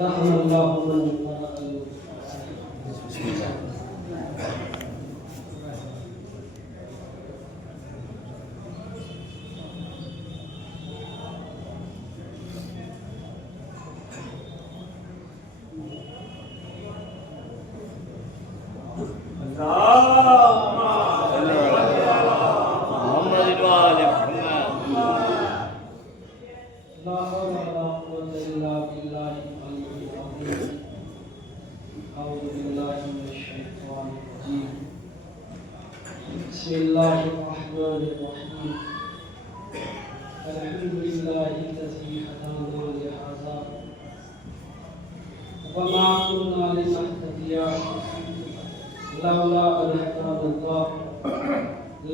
رحم اللہ من قرأ بسم اللہ الرحمن الرحیم الحمد للہ الذی ہدانا لہذا وما كنا لنهتدي لولا ان هدانا اللہ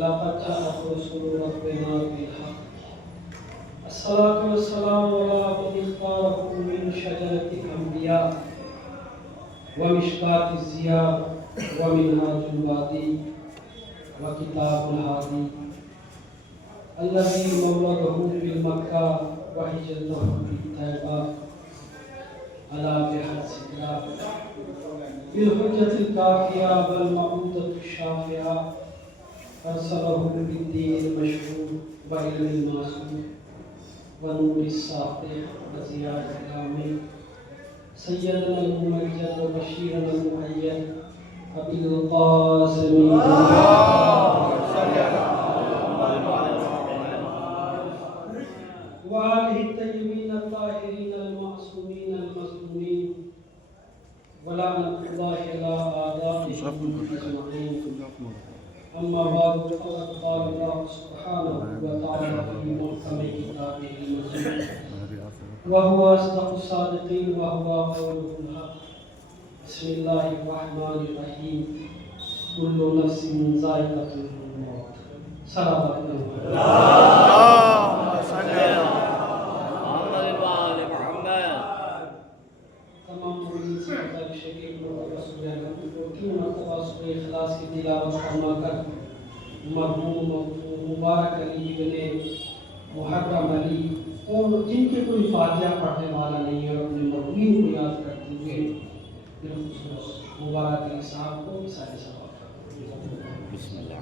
لقد جاءت رسول ربنا بالحق الصلاة والسلام على من اختاره من شجرة الأنبياء ومشكاة الزياء ومنهاج الوادي وكتاب الهادي الذي مولده بالمكة وحجته بالطيبة على بحر سدرة بالحجة الكافية والمعودة الشافية أرسله بالدين المشهور وعلم المعصوم ونور الساطع وزياد الكامل سيدنا الممجد وبشيرنا المؤيد أبي القاسم وآله الطيبين الطاهرين المعصومين المظلومين ولعنة الله على أعدائهم أجمعين. أما بعد فقد قال الله سبحانه وتعالى في محكم كتابه المجيد وهو أصدق الصادقين وهو قوله الحق. بسم الله الرحمن الرحيم كل نفس ذائقة الموت. صلوات اللهم صل على محمد وآل محمد. تمام مرید سے مطلب شریف رسول اللہ کو تین مرتبہ سورہ اخلاص کی تلاوت فرما کر مرحوم مبارک علی ابن محرم علی اور جن کے کوئی فاتحہ پڑھنے والا نہیں ہے اور اپنے مرحومین کو یاد کرتے ہوئے بالخصوص مبارک علی صاحب کو سارے ثواب. بسم اللہ.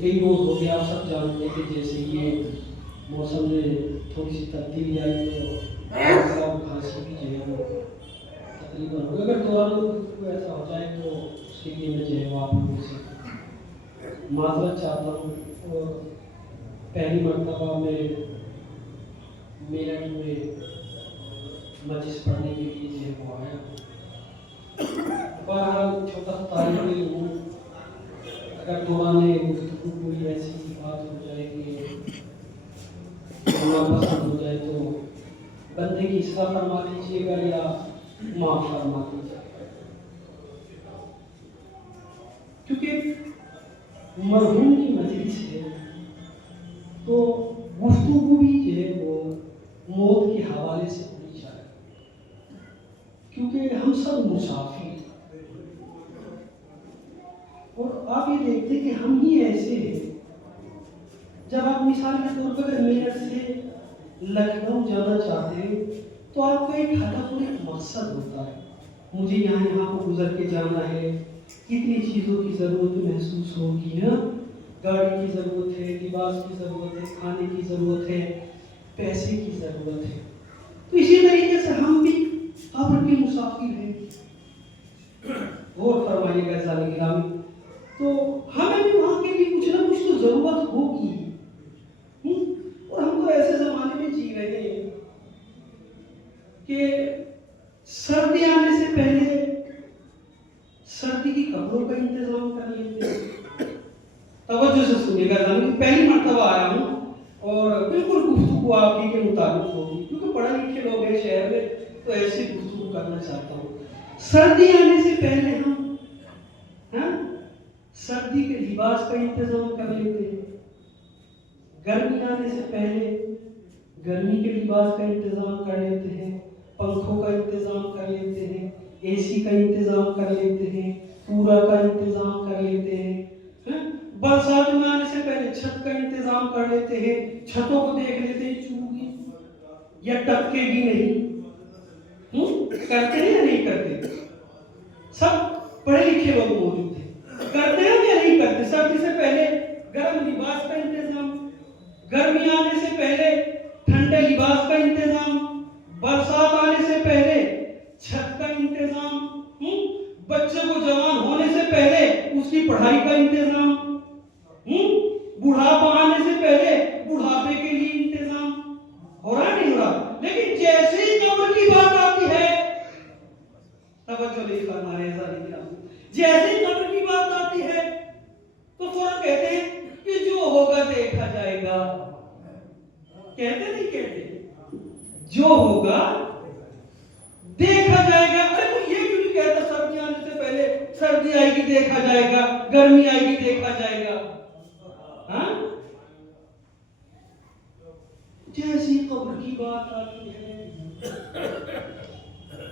کئی روز ہو گیا، آپ سب جانتے ہیں کہ جیسے یہ موسم میں تھوڑی سی تبدیلی آئی تو کھانسی بھی جو ہے وہ تقریباً ہوگا. اگر دوران ایسا ہو جائے تو اس کے لیے میں جو ہے وہ آپ لوگوں سے معذرت چاہتا ہوں. اور پہلی مرتبہ میں میرٹھ میں مجلس پڑھنے کے لیے جو ہے وہ آیا. بہرحال چھوٹا سا طالب علم ہوں، اگر دوران گفتگو کوئی ایسی بات ہو جائے کہ ناپسند ہو جائے تو بندے کی اصلاح فرما دیجیے گا یا معاف فرما دیجیے گا، کیونکہ مرحوم کی مجلس ہے تو گفتگو بھی جو ہے وہ موت کے حوالے سے ہونی چاہیے، کیونکہ ہم سب مسافر ہیں. اور آپ یہ دیکھتے کہ ہم ہی ایسے ہیں، جب آپ مثال کے طور پر اگر میرٹھ سے لکھنؤ جانا چاہتے ہیں تو آپ کا ایک ہدف اور ایک مقصد ہوتا ہے. مجھے یہاں کو گزر کے جانا ہے، کتنی چیزوں کی ضرورت محسوس ہوگی نا، گاڑی کی ضرورت ہے، لباس کی ضرورت ہے، کھانے کی ضرورت ہے، پیسے کی ضرورت ہے. تو اسی طریقے سے ہم بھی قبر کے مسافر ہیں. غور فرمائیے گا عزیزان گرامی، تو ہمیں بھی وہاں کے لیے کچھ نہ کچھ تو ضرورت ہوگی. اور ہم تو ایسے زمانے میں جی رہے ہیں کہ سردی آنے سے پہلے سردی کی کپڑوں کا انتظام کر لیتے ہیں. توجہ سے سنیے گا، پہلی مرتبہ آیا ہوں اور بالکل گفتگو آپ ہی کے مطابق ہوگی، کیونکہ پڑھے لکھے لوگ ہیں شہر میں، تو ایسی گفتگو کرنا چاہتا ہوں. سردی آنے سے پہلے ہم سردی کے لباس کا انتظام کر لیتے ہیں. گرمی آنے سے پہلے گرمی کے لباس کا انتظام کر لیتے ہیں، پنکھوں کا انتظام کر لیتے ہیں، اے سی کا انتظام کر لیتے ہیں، پورا کا انتظام کر لیتے ہیں. برسات میں آنے سے پہلے چھت کا انتظام کر لیتے ہیں، چھتوں کو دیکھ لیتے ہیں چوگی یا ٹپکے گی نہیں. کرتے ہیں یا نہیں کرتے؟ سب پڑھے لکھے لوگ موجود ہیں، کرتے ہیں یا نہیں کرتے؟ سردی سے پہلے گرم لباس کا انتظام، گرمی آنے سے پہلے ٹھنڈے لباس کا انتظام، برسات آنے سے پہلے چھت کا انتظام، بچے کو جوان ہونے سے پہلے اس کی پڑھائی کا انتظام، بڑھاپا آنے سے پہلے بڑھاپے کے لیے انتظام. ہو رہا نہیں ہو رہا؟ لیکن جیسے ہی قبر کی بات آتی ہے، توجہ نہیں فرما رہے ہیں، جیسے ہی قبر کی بات آتی ہے تو فوراً کہتے ہیں کہ جو ہوگا دیکھا جائے گا. کہتے نہیں کہتے؟ جو ہوگا دیکھا جائے گا. ارے وہ یہ کیوں نہیں کہتا سردی آنے سے پہلے سردی آئے گی دیکھا جائے گا، گرمی آئے گی دیکھا جائے گا؟ جیسی قبر کی بات آتی ہے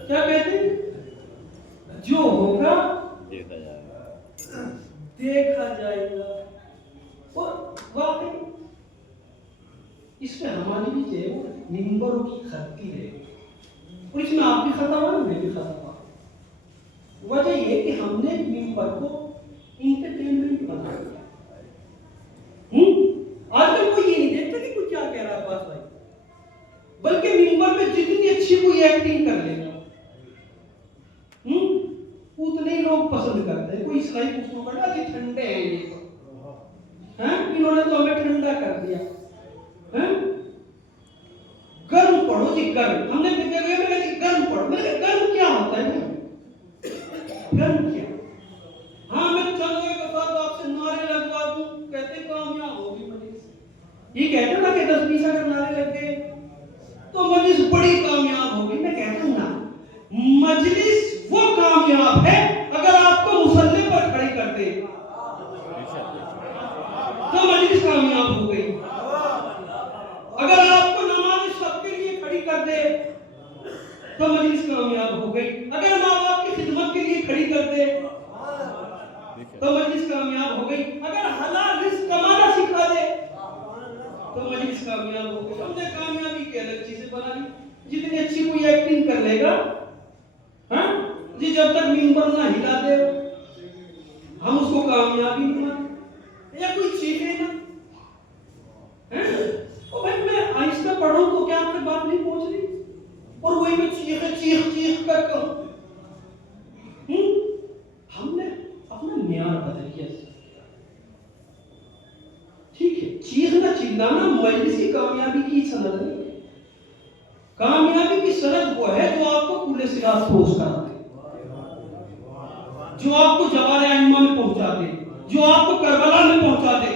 کیا کہتے ہیں؟ جو ہوگا دیکھا جائے گا. اور واقعی اس میں ہماری بھی جو ہے منبروں کی خطی ہے، اور اس میں آپ بھی خطا ہوا، میں بھی خطا ہوا. وجہ یہ کہ ہم نے منبر کو انٹرٹینمنٹ بنا دیا. آج کل کوئی یہ نہیں دیکھتا کہ کوئی کیا کہہ رہا ہے بس بھائی، بلکہ منبر میں جتنی اچھی کوئی ایکٹنگ کر لے گا اتنے لوگ پسند کرتے ہیں. کوئی اسلائی پوچھنا پڑا کہ ٹھنڈے ہیں یہ تو، انہوں نے تو ہمیں ٹھنڈا کر دیا. گرم پڑھو جی، گرم. ہم نے گرم پڑھو. میں نے گرم کیا ہوتا ہے؟ گرم کیا؟ ہاں میں چند کے بعد آپ سے نعرے لگوا دوں، کہتے کامیاب ہوگی مجلس. یہ کہتے نا کہ 10-20 اگر نعرے لگ گئے تو مجلس بڑی کامیاب ہوگی. میں کہتا ہوں نا، مجلس وہ کامیاب ہے اگر آپ کو مصلی پر کھڑی کر دے تو مجلس کامیاب ہو گئی. اگر آپ کو نماز سب کے لیے کھڑی کر دے تو مجلس کامیاب ہو گئی. اگر ماں باپ کی خدمت کے لیے کھڑی کر دے تو مجلس کامیاب ہو گئی. اگر حلال رزق کمانا سکھا دے تو مجلس کامیاب ہو گئی. ہم نے کامیابی کی الگ چیزیں بنا لی. جتنی اچھی کوئی ایکٹنگ کر لے گا جی، جب تک منبر نہ ہلا دے ہم اس کو کامیابی نہیں مانتے. یا کوئی چیخے نا، بھائی میں آہستہ پڑھوں تو کیا آپ تک بات نہیں پہنچ رہی؟ اور وہی میں چیخ کر کہوں. ہم نے اپنا معیار بدل کیا. ٹھیک ہے، چیخنا چلانا مجلس کی کامیابی کی سند نہیں ہے. کامیابی کی سند وہ ہے جو آپ کو کھلے صراط پہنچ کر دے، جو آپ کو جبال ائمہ میں پہنچا دے، جو آپ کو کربلا میں پہنچا دے،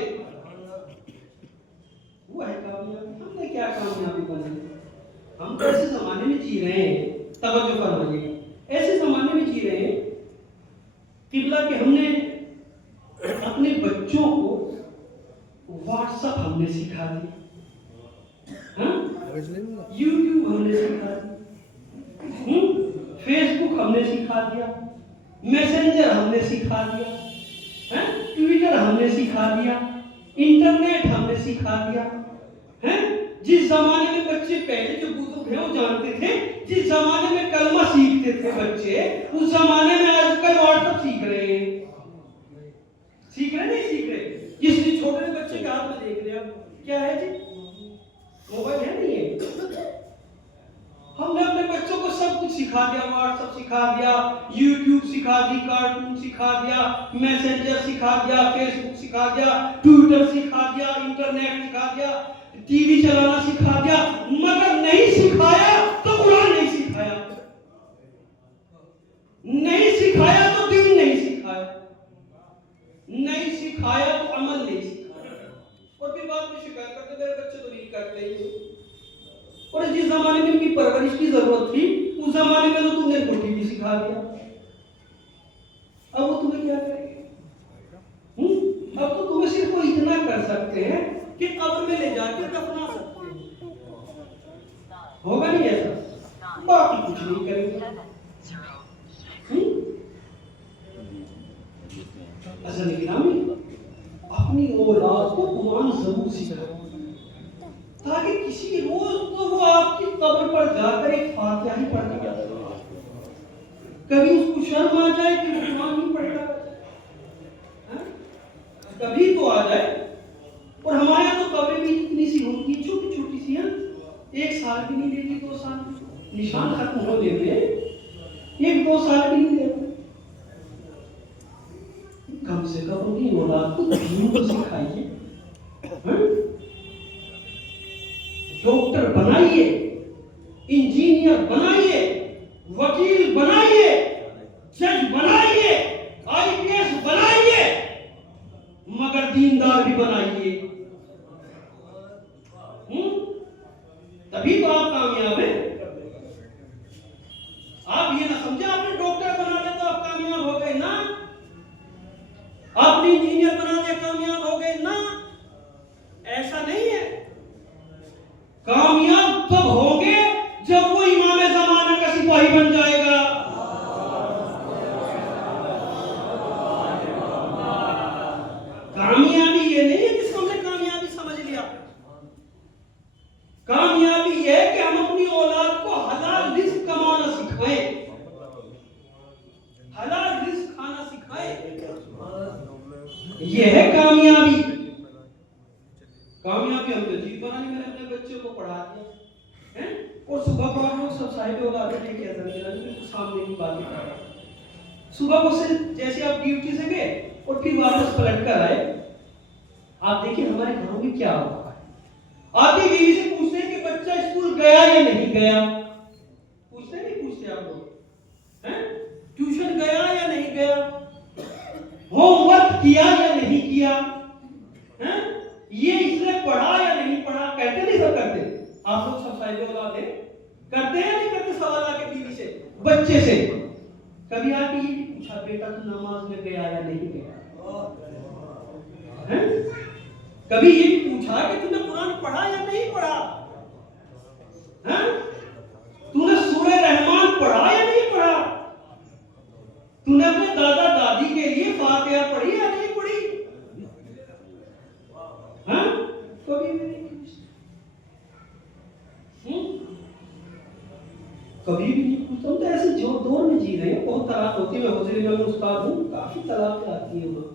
وہ ہے کامیابی. ہم نے کیا کامیابی بنائی؟ ہم تو ایسے زمانے میں جی رہے ہیں، توجہ فرمائیے، ایسے زمانے میں جی رہے ہیں قبلہ کہ ہم نے اپنے بچوں کو واٹس ایپ ہم نے سکھا دیا، یوٹیوب ہم نے سکھا دیا، فیس بک ہم نے سکھا دیا، میسنجر ہم نے سکھا دیا، ٹویٹر ہم نے سکھا دیا، انٹرنیٹ ہم نے سکھا دیا. جس زمانے میں بچے پہلے جو بزرگ ہیں وہ جانتے تھے، جس زمانے میں کلمہ سیکھتے تھے بچے، اس زمانے میں آج کل واٹس ایپ سیکھ رہے ہیں. سیکھ رہے نہیں سیکھ رہے؟ جس چھوٹے بچے کے ہاتھ میں دیکھ رہے آپ کیا ہے جی؟ موبائل ہے نہیں ہے. ہم نے اپنے بچوں کو سب کچھ سکھا دیا، واٹس ایپ سکھا دیا، یوٹیوب سکھا دی، کارٹون سکھا دیا، میسنجر سکھا دیا، فیس بک سکھا دیا، ٹویٹر سکھا دیا، انٹرنیٹ سکھا دیا، ٹی وی چلانا سکھا دیا، مگر نہیں سکھایا تو قرآن نہیں سکھایا، نہیں سکھایا تو دین نہیں سکھایا، نہیں سکھایا تو عمل نہیں سکھایا. اور پھر بعد میں شکایت کرتے میرے بچے تو نہیں کرتے ہی. اور جس زمانے میں ان کی پرورش کی ضرورت تھی اس زمانے میں تو تم نے ٹی وی سکھا دیا. اب وہ تمہیں کیا کریں گے؟ اب تو تمہیں صرف وہ اتنا کر سکتے ہیں کہ قبر میں لے جا کے دفنا سکتے ہیں. ہوگا نہیں ایسا؟ باقی کچھ نہیں کریں گے. اصل گرامی اپنی اولاد کو قرآن ضرور سکھائیں تاکہ کسی روز تو وہ آپ کی قبر پر جا کر ایک فاتحہ ہی پڑھ کے جائے. کبھی اس کو شرم آ جائے کہ وہ قرآن نہیں پڑھ رہا ہے، کبھی تو آ جائے. اور ہمارے یہاں تو قبریں بھی اتنی سی ہوتی ہیں، چھوٹی چھوٹی سی ہیں، 1 سال بھی نہیں لیتی، 2 سال نشان ختم ہو دیتے، 1-2 سال بھی نہیں لیتے. کم سے کم اپنی اولاد کو دین کو سکھائیے. ڈاکٹر بنائیے، انجینئر بنائیے، وکیل بنائیے، جج بنائیے، IPS بنائیے، مگر دیندار بھی بنائیے. تبھی تو آپ کامیاب ہیں. آپ یہ نہ سمجھے آپ نے ڈاکٹر بنا دیا تو آپ کامیاب ہو گئے، نہ. آپ نے انجینئر بنا دیا کامیاب ہو گئے، نہ. ایسا نہیں ہے. کامیاب تب ہوں گے جب وہ امام زمانہ کا سپاہی بن جائے گا. کامیابی یہ نہیں ہے کہ ہم نے کامیابی سمجھ لیا. کامیابی یہ ہے کہ ہم اپنی اولاد کو حلال رزق کمانا سکھائیں، حلال رزق کھانا سکھائیں. یہ ہے کامیابی. کامیابی ہم نے جیت بنانی. میں نے اپنے بچوں کو پڑھا دیا اور صبح کو ہم لوگ سب صاحب اولاد لے کے بالکل سامنے کی باتیں کر رہے ہیں. صبح کو سے جیسے آپ ڈیوٹی سے گئے اور پھر واپس پلٹ کر آئے، آپ دیکھیں ہمارے گھروں میں کیا ہو رہا ہے. آتی بیوی سے پوچھتے ہیں کہ بچہ اسکول گیا یا نہیں گیا. پوچھتے نہیں پوچھتے آپ لوگ؟ ٹیوشن گیا یا نہیں گیا، ہوم ورک کیا یا نہیں کیا، یہ اس نے پڑھا یا نہیں پڑھا. کہتے نہیں سب کرتے. آپ لوگ سب صاحب اولاد ہیں، کرتے ہیں نہیں کرتے؟ سوال آ کے بیوی سے، بچے سے کبھی آ کے یہ بھی پوچھا بیٹا تو نماز میں گیا یا نہیں گیا؟ کبھی یہ بھی پوچھا کہ تم نے قرآن پڑھا یا نہیں پڑھا؟ تم نے سورہ رحمان پڑھا یا نہیں پڑھا؟ تم نے اپنے دادا دادی کے لیے فاتحہ پڑھی یا نہیں پڑھی؟ کبھی بھی نہیں پوچھتے. کبھی بھی نہیں پوچھتا. ہم تو ایسے جو دور میں جی رہے ہیں، بہت طلاق ہوتی ہے. میں حضور میں استاد ہوں، کافی طلاق آتی ہے وہاں.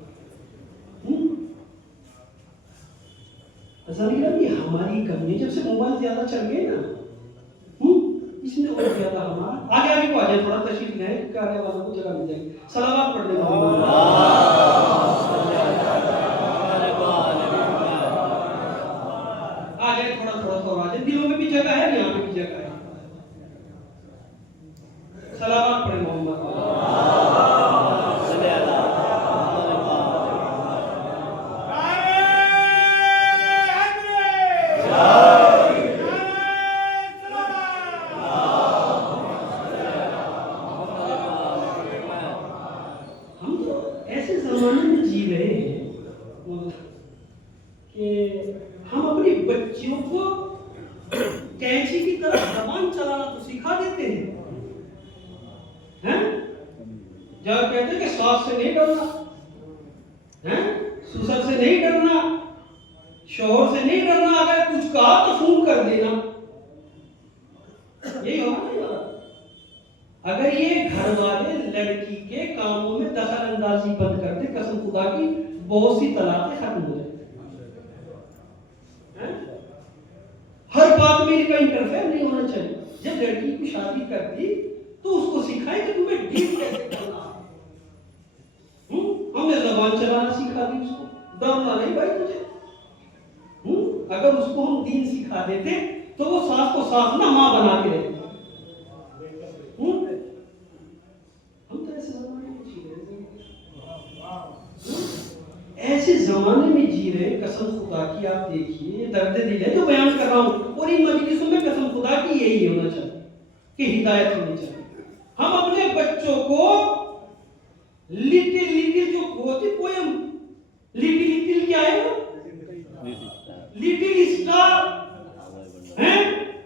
ایسا نہیں کہ ہماری کمی جب سے موبائل زیادہ چل گئے نا، اس میں اور زیادہ ہمارا آگے کو آ جائے. تھوڑا تشریف لیں کہ آنے والوں کو جگہ مل جائے گی. صلوات پڑھ لیں. آ جائے تھوڑا تھوڑا آ جائے. دلوں میں بھی جگہ ہے، یہاں پہ بھی جگہ ہے. صلوات پڑھیں محمد. ہم اپنی بچیوں کو کینچی کی طرح زبان چلانا تو سکھا دیتے ہیں. جب کہتے ہیں کہ ساس سے نہیں ڈرنا، سسر سے نہیں ڈرنا، شوہر سے نہیں ڈرنا، اگر کچھ کہا تو فون کر اگر یہ گھر والے لڑکی کے کاموں میں دخل اندازی بند کرتے، قسم خدا کی بہت سی طلاقیں ختم ہو جاتی. ہر بات میں ان کا انٹرفیئر نہیں ہونا چاہیے. جب لڑکی کی شادی کرتی تو اس کو سکھائے کہ تمہیں ڈیل کیسے کرنا ہے. ہم نے زبان چلانا سکھا دی اس کو، ڈرنا نہیں بھائی تجھے. اگر اس کو ہم دین سکھا دیتے تو وہ ساس کو ساس نہ ماں بنا کے رہتے. ہم تو ایسے زمانے میں جی رہے ہیں، ایسے زمانے میں جی رہے. قسم خدا کی آپ دیکھیے، یہ درد دل ہے جو بیان کر رہا ہوں، اور ان مجلسوں میں قسم خدا کی یہی ہونا چاہیے کہ ہدایت ہونی چاہیے. ہم اپنے بچوں کو لٹل جو ہوتی پوئم، لٹل کیا ہے وہ؟ لٹل اسٹار ہیں،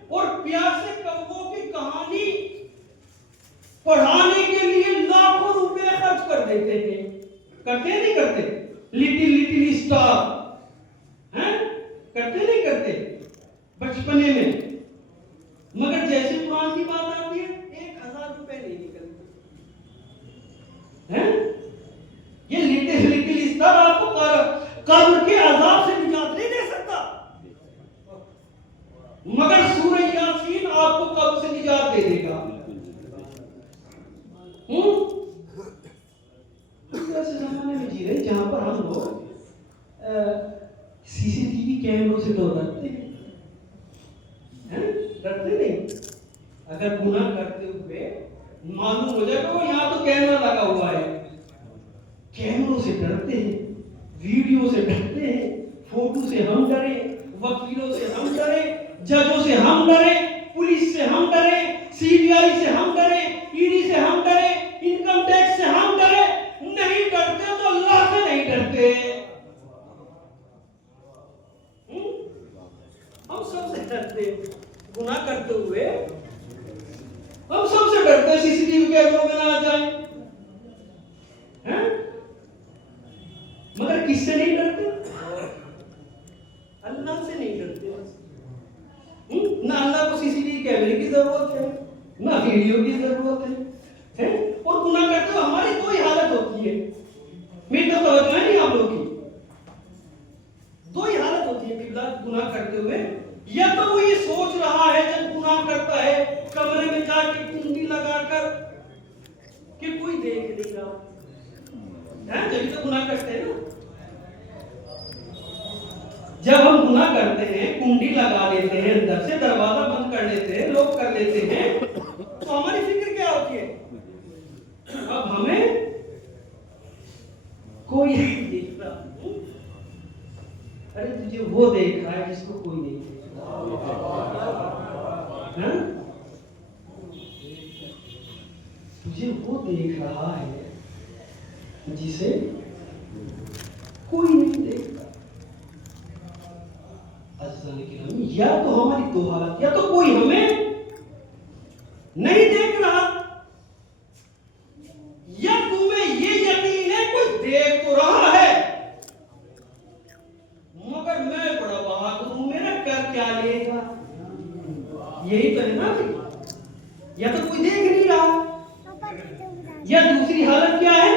اور پیاسے کبوں کی کہانی پڑھانے کے لیے لاکھوں روپے خرچ کر دیتے تھے. کرتے نہیں کرتے؟ لٹل اسٹار ہیں، کرتے نہیں کرتے بچپنے میں. مگر جیسے قرآن کی بات آتی ہے 1000 روپے نہیں نکلتے ہیں. یہ لٹل اسٹار آپ کو قبر کے عذاب سے نجات نہیں دے سکتا، مگر سورہ یاسین آپ کو قبر سے نجات دے دے گا. ایسے زمانے میں جی رہے جہاں پر ہم لوگ CCTV کیمروں سے تو ڈرتے ہیں، ڈرتے نہیں. اگر گناہ کرتے ہوئے معلوم ہو جائے کہ یہاں تو کیمرہ لگا ہوا ہے، کیمروں سے ڈرتے ہیں، ویڈیو سے ڈرتے ہیں، فوٹو سے ہم ڈرے، وکیلوں سے ہم ڈرے، ججوں سے ہم ڈرے، پولیس سے ہم ڈرے، CBI سے ہم ڈرے، ED سے ہم ڈرے، انکم ٹیکس سے ہم ڈرے. نہیں ڈرتے تو اللہ سے نہیں ڈرتے. ہم سب سے ڈرتے گناہ کرتے ہوئے، ہم سب سے ڈرتے CCTV کیمروں میں نہ آ جائیں. مگر کس سے نہیں ڈرتے؟ اللہ سے نہیں ڈرتے. نہ اللہ کو CCTV کیمرے کی ضرورت ہے، نہ ویڈیو کی ضرورت ہے. اور گناہ کرتے ہوئے ہماری دو ہی حالت ہوتی ہے. میری تو توجہ ہے نہیں آپ لوگ کی. دو ہی حالت ہوتی ہے گناہ کرتے ہوئے. یا تو وہ یہ سوچ رہا ہے جب گناہ کرتا ہے کمرے میں جا کے کنڈی لگا کر کہ کوئی دیکھ نہیں رہا. جبھی تو گناہ کرتے ہیں نا. جب ہم گناہ کرتے ہیں، کنڈی لگا دیتے ہیں، اندر سے دروازہ بند کر لیتے ہیں، لوک کر لیتے ہیں، تو ہماری فکر کیا ہوتی ہے؟ اب ہمیں کوئی نہیں دیکھ رہا. ارے تجھے وہ دیکھ رہا ہے جس کو کوئی نہیں دیکھ رہا. تجھے وہ دیکھ رہا ہے جسے کوئی نہیں دیکھ رہا. یا تو ہماری دو حالت، یا تو کوئی ہمیں نہیں دیکھ رہا، یا تمہیں یہ یقین ہے کوئی دیکھ تو رہا ہے مگر میں بڑا بہادر ہوں، میرا کر کیا لے گا. یہی تو ہے نا. یا تو کوئی دیکھ نہیں رہا، یا دوسری حالت کیا ہے؟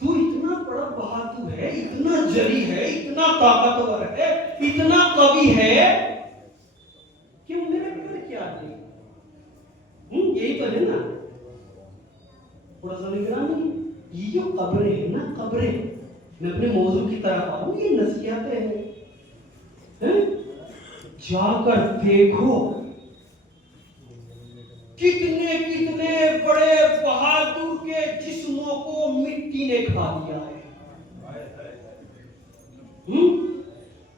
تو اتنا بڑا بہادر ہے، اتنا جری ہے، اتنا طاقتور ہے، اتنا قوی ہے کہ وہ میرا کر کیا دے گا. یہی تو ہے نا. تھوڑا سا نگرانی. یہ جو قبریں ہیں نا، قبریں، میں اپنے موضوع کی طرف آؤں، یہ نصیحتیں ہیں. جا کر دیکھو کتنے کتنے بڑے بہادر کے جسموں کو مٹی نے کھا لیا ہے.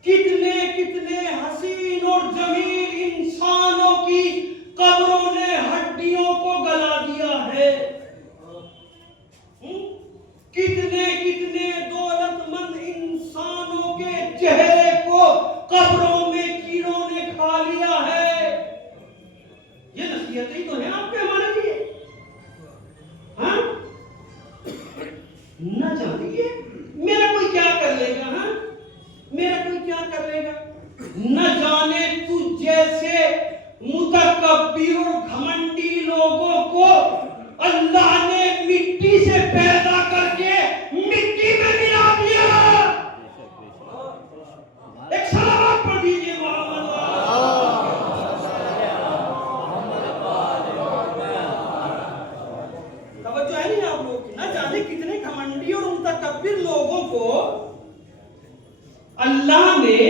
کتنے کتنے حسین اور جمیل انسانوں کی قبروں نے ہڈیوں کو گلا دیا ہے. کتنے کتنے دولت مند انسانوں کے چہرے کو قبروں میں کیڑوں نے کھا لیا ہے. یہ نصیحت ہی تو ہے آپ کے ہمارے لیے. ہاں نہ جانیے میرا کوئی کیا کر لے گا. ہاں میرا کوئی کیا کر لے گا. نہ جانے تو جیسے متکبر اور گھمنڈی لوگوں کو اللہ نے مٹی سے پیدا کر کے مٹی میں ملا دیا. ایک صلوات پڑھ دیجیے محمد. توجہ ہے نہیں آپ لوگوں کی؟ نہ جانے کتنے گھمنڈی اور متکبر لوگوں کو اللہ نے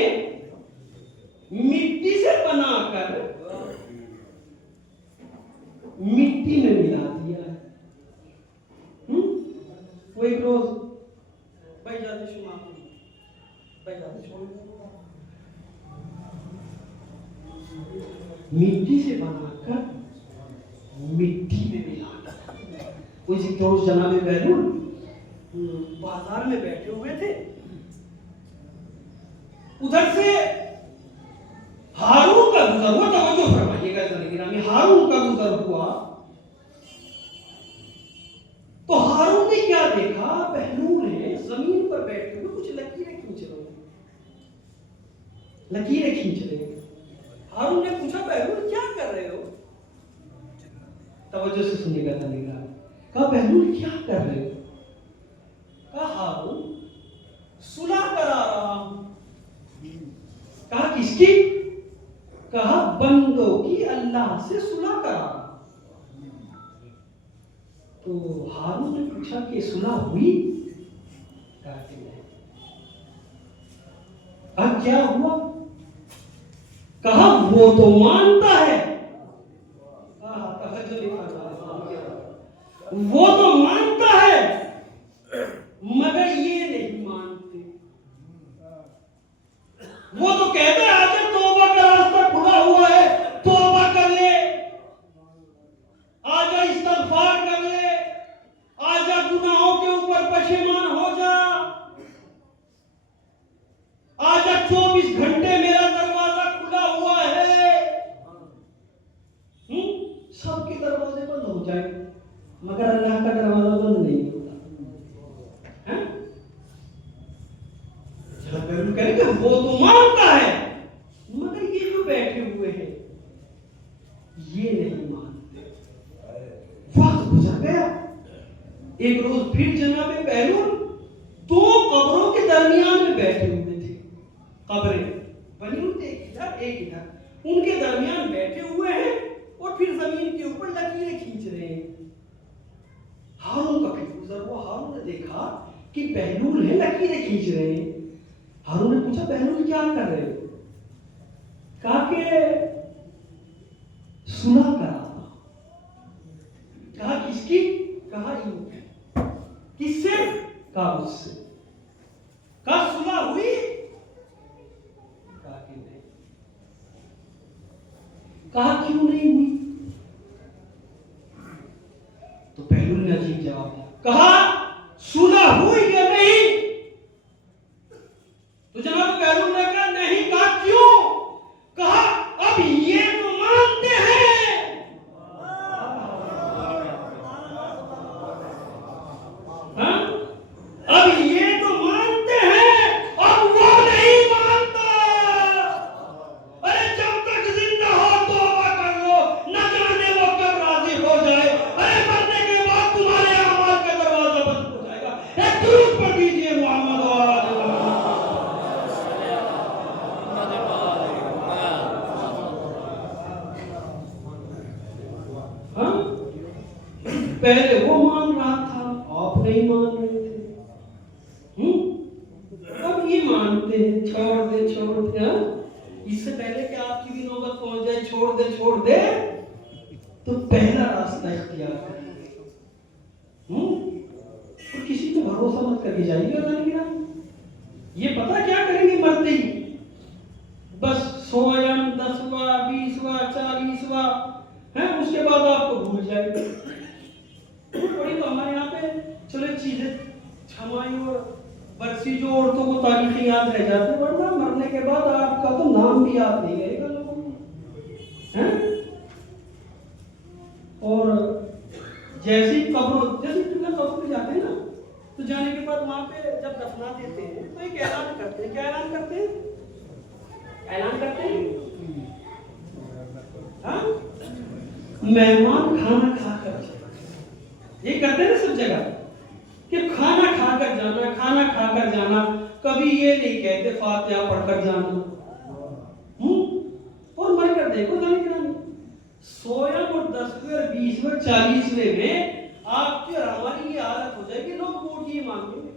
مٹی سے بنا کر مٹی میں ملا دیا ہے. وہ ایک روز بھائی جاتے مٹی سے بنا کر مٹی میں ملا دیا. وہ ایک روز جناب بہلول بازار میں بیٹھے ہوئے تھے. ادھر سے ہارون کا گزر ہوا. توجہ فرمائیے گا گرامی. ہارون کا گزر ہوا تو ہارون نے کیا دیکھا؟ بہلول نے زمین پر بیٹھے ہوئے کچھ لکیریں کھینچ رہے ہیں. ہارون نے پوچھا بہلول کیا کر رہے ہو؟ توجہ سے سنیے گا گرامی. کہا بہلول کیا کر رہے ہو؟ کہا ہارون صلح کرا رہا ہوں. کہا کس کی؟ کہا بندوں کی اللہ سے صلح کرا. تو ہارون نے پوچھا کہ صلح ہوئی؟ کہا کہ نہیں. کہا کیا ہوا؟ کہا وہ تو مانتا ہے. وہ تو مانتا ہے مگر یہ نہیں مانتے. وہ تو کہتے ہیں آج توبہ کا راستہ کھلا ہوا ہے, توبہ کر لے, آجا استغفار کر لے, آجا گناہوں کے اوپر پشیمان ہو جا, آجا 24 گھنٹے میرا دروازہ کھلا ہوا ہے. سب کے دروازے بند ہو جائے مگر اللہ کا دروازہ بند نہیں ہوتا. کہیں کہ وہ تو مانتا ہے مگر یہ جو بیٹھے ہوئے ہیں یہ نہیں مانتے. وقت گزر گیا. ایک روز پھر جناب بہلول 2 قبروں کے درمیان میں بیٹھے ہوئے تھے. قبریں بنی ہوئی ایک ادھر, ان کے درمیان بیٹھے ہوئے ہیں اور پھر زمین کے اوپر لکیریں کھینچ رہے ہیں. ہارون کا پھر گزر ہوا. ہارون نے دیکھا کہ بہلول ہے لکیریں کھینچ رہے ہیں. ہارون نے پوچھا بہلول کیا کر رہے ہو؟ کہا کہ صلح کرا. کہا کس کی؟ کہا یوں. کس سے؟ کہا مجھ سے. کہا صلح ہوئی؟ کہا کہ نہیں. کہا کیوں نہیں ہوئی؟ تو بہلول نے عجیب جواب دیا. کہا صلح ہوئی یا نہیں؟ تو جناب بہلول نے کہا نہیں. کہا کیوں؟ کہا اب یہ تو مانتے ہیں. اب یہ تو مانتے ہیں اب وہ نہیں مانتا. ارے جب تک زندہ ہو توبہ کر لو, نہ جانے وہ کب راضی ہو جائے. ارے مرنے کے بعد تمہارے اعمال کا دروازہ بند ہو جائے گا. ایک درود پڑھ دیجیے محمد و آل محمد. پہلے وہ مان رہا تھا, آپ نہیں مان رہے تھے. اب یہ مانتے ہیں. چھوڑ دے. اس سے پہلے کہ آپ کی بھی نوبت پہنچ جائے چھوڑ دے تو پہلا راستہ اختیار کریں. اور کسی پہ بھروسہ مت کر کے جائیے گا. یہ پتا کیا کریں گے مرتے ہی, بس 100 10واں 20واں 40واں اس کے بعد آپ کو بھول جائے گا. تھوڑی تو ہمارے یہاں پہ چلو چیزیں چھمائی اور برسی جو عورتوں کو تاریخی یاد رہ جاتے, ورنہ مرنے کے بعد آپ کا تو نام بھی یاد نہیں رہے گا لوگوں کو. اور جیسی قبر پہ جاتے ہیں نا, تو جانے کے بعد وہاں پہ جب دفنا دیتے ہیں تو ایک اعلان کرتے ہیں. کیا اعلان کرتے ہیں؟ مہمان کھانا کھا کر یہ کرتے ہیں نا سب جگہ کہ کھانا کھا کر جانا، کھانا کھا کر جانا، کبھی یہ نہیں کہتے فاتحہ پڑھ کر جانا. اور مر کر دیکھو جانے گرانی 100 اور 10 اور 20 اور 40 میں آپ کی اور ہماری یہ حالت ہو جائے گی، لوگ ووٹ یہ مانگیں گے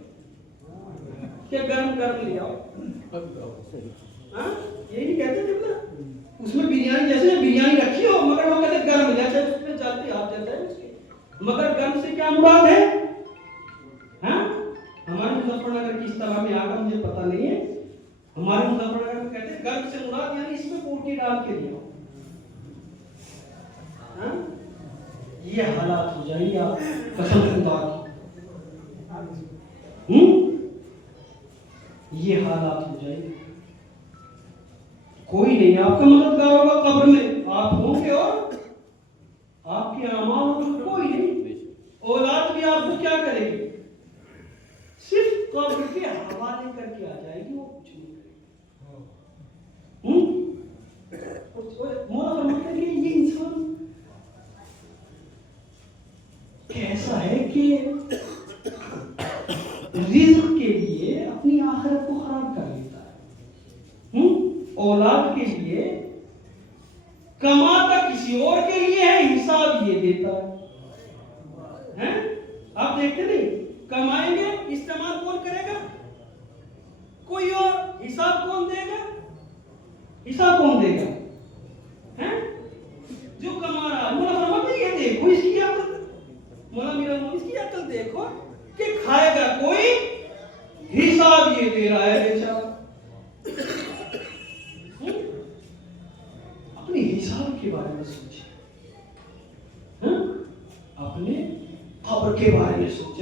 کہ گرم گرم لے آؤ. یہ نہیں کہتے تھے نا اس میں بریانی، جیسے بریانی رکھی ہو مگر وہ کہتے گرم لے آؤ، اس میں جلدی ہاتھ چلتا ہے اس کے. مگر گرم سے کیا مراد ہے؟ ہمارے مظفر نگر کی اس طرح میں آگا مجھے پتہ نہیں ہے، ہمارے مظفر نگر میں کہتے ہیں گرم سے مراد یعنی اس میں پوٹی ڈال کے لیا. یہ حالات ہو جائیں گے آپ قسم خدا کی، یہ حالات ہو جائیں گے. کوئی نہیں آپ کا مددگار ہوگا قبر میں، آپ ہوں گے اور آپ کے اعمال ہوں گے، کوئی نہیں. اولاد بھی آپ کو کیا کرے گی؟ صرف قبر کے حوالے کر کے آ جائے گی، وہ کچھ نہیں کرے گی. مولا فرماتے ہیں کہ یہ انسان کیسا ہے کہ رزق کے لیے اپنی آخرت کو خراب کر لیتا ہے، اولاد کے لیے کماتا کسی اور کے لیے ہے، حساب یہ دیتا ہے. آپ دیکھتے نہیں کمائیں گے استعمال کون کرے گا؟ کوئی اور. حساب کون دے گا؟ حساب کون دے گا؟ جو کما رہا. مولا فرماتے یہ دیکھو اس کی عقل، مولا میرا اس کی عقل دیکھو کہ کھائے گا کوئی، حساب یہ دے رہا ہے بیچارہ. اپنے حساب کے بارے میں سوچیں، اپنے قبر کے بارے میں سوچیں.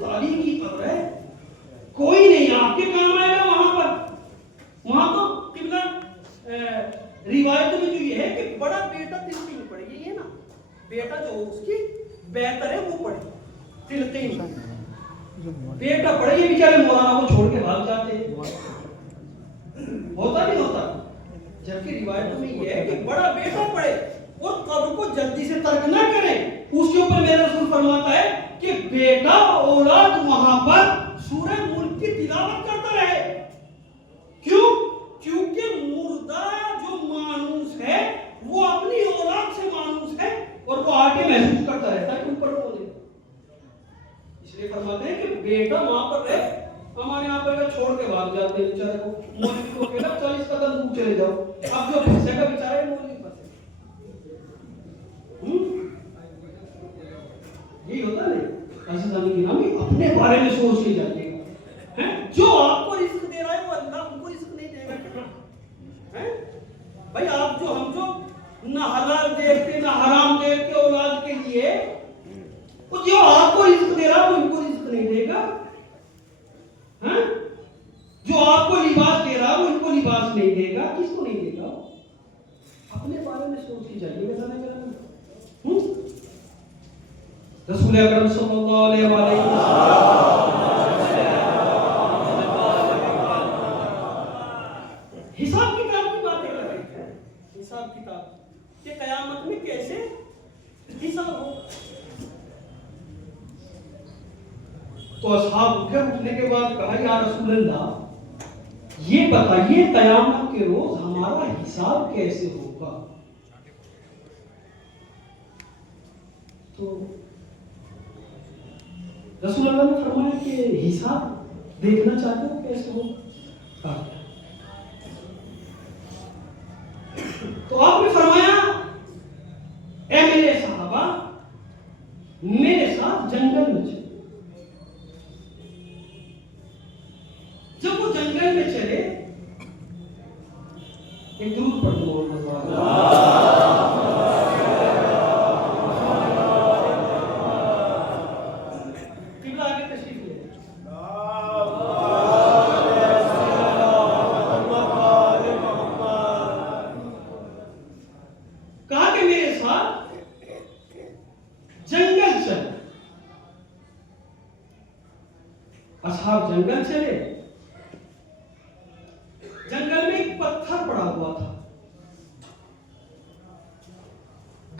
تعلیم کی قبر ہے، کوئی نہیں آپ کے کام آئے گا وہاں پر. وہاں تو قبلہ روایتوں میں جو یہ ہے کہ بڑا بیٹا تلقین پڑے، یہ ہے نا بیٹا جو اس کی بہتر ہے وہ پڑے تلقین، بیٹا پڑے. یہ بیچارے مولانا کو چھوڑ کے بھاگ جاتے ہیں، ہوتا نہیں ہوتا. جبکہ روایتوں میں یہ ہے کہ بڑا بیٹا پڑے اور قبر کو جلدی سے ترک نہ کرے. اس کے اوپر میرا رسول فرماتا ہے کہ بیٹا اولاد وہاں پر سورہ ملک کی تلاوت کرتا رہے. کیوں؟ کیونکہ مردہ جو مانوس ہے وہ اپنی اولاد سے مانوس ہے اور وہ آگے محسوس کرتا رہتا ہے کہ اوپر کون ہے. اس لیے فرماتے ہیں کہ بیٹا وہاں پر رہے. ہمارے یہاں پر چھوڑ کے بھاگ جاتے ہیں بیچارے کو، مولوی کو کہنا 40 قدم دور چلے جاؤ. اب جو پھنسے گا بیچارے مولوی پھنسے. یہی ہوتا ہے نا عزیزان گرامی، اپنے بارے میں سوچ کے جاتے گا. جو آپ کو رزق دے رہا ہے وہ اللہ ان کو رزق نہیں دے گا. بھائی آپ جو ہم جو نہ حلال دیکھتے نہ حرام دیکھتے اولاد کے لیے، وہ جو آپ کو رزق دے رہا ہے وہ ان کو رزق نہیں دے گا. جو آپ کو لباس دے رہا ہے وہ ان کو لباس نہیں دے گا. کس کو نہیں دے گا؟ اپنے بارے میں سوچ کے جائیے گا. رسول اکرم صلی اللہ علیہ وسلم حساب کتاب کی باتیں کر رہے ہیں. حساب کتاب کہ قیامت میں کیسے حساب ہو. تو اصحاب اٹھنے کے بعد کہا یا رسول اللہ یہ بتائیے قیامت کے روز ہمارا حساب کیسے ہوگا. تو رسول اللہ نے فرمایا کہ حساب دیکھنا چاہتے ہو کیسے ہوگا. تو آپ نے فرمایا اے میرے صحابہ میرے ساتھ جنگل میں چلے. جب وہ جنگل میں چلے ایک درود پڑھ دو قبلہ آگے تشریف لے. کہا کہ میرے ساتھ جنگل چلے. اصحاب جنگل چلے. جنگل میں ایک پتھر پڑا ہوا تھا.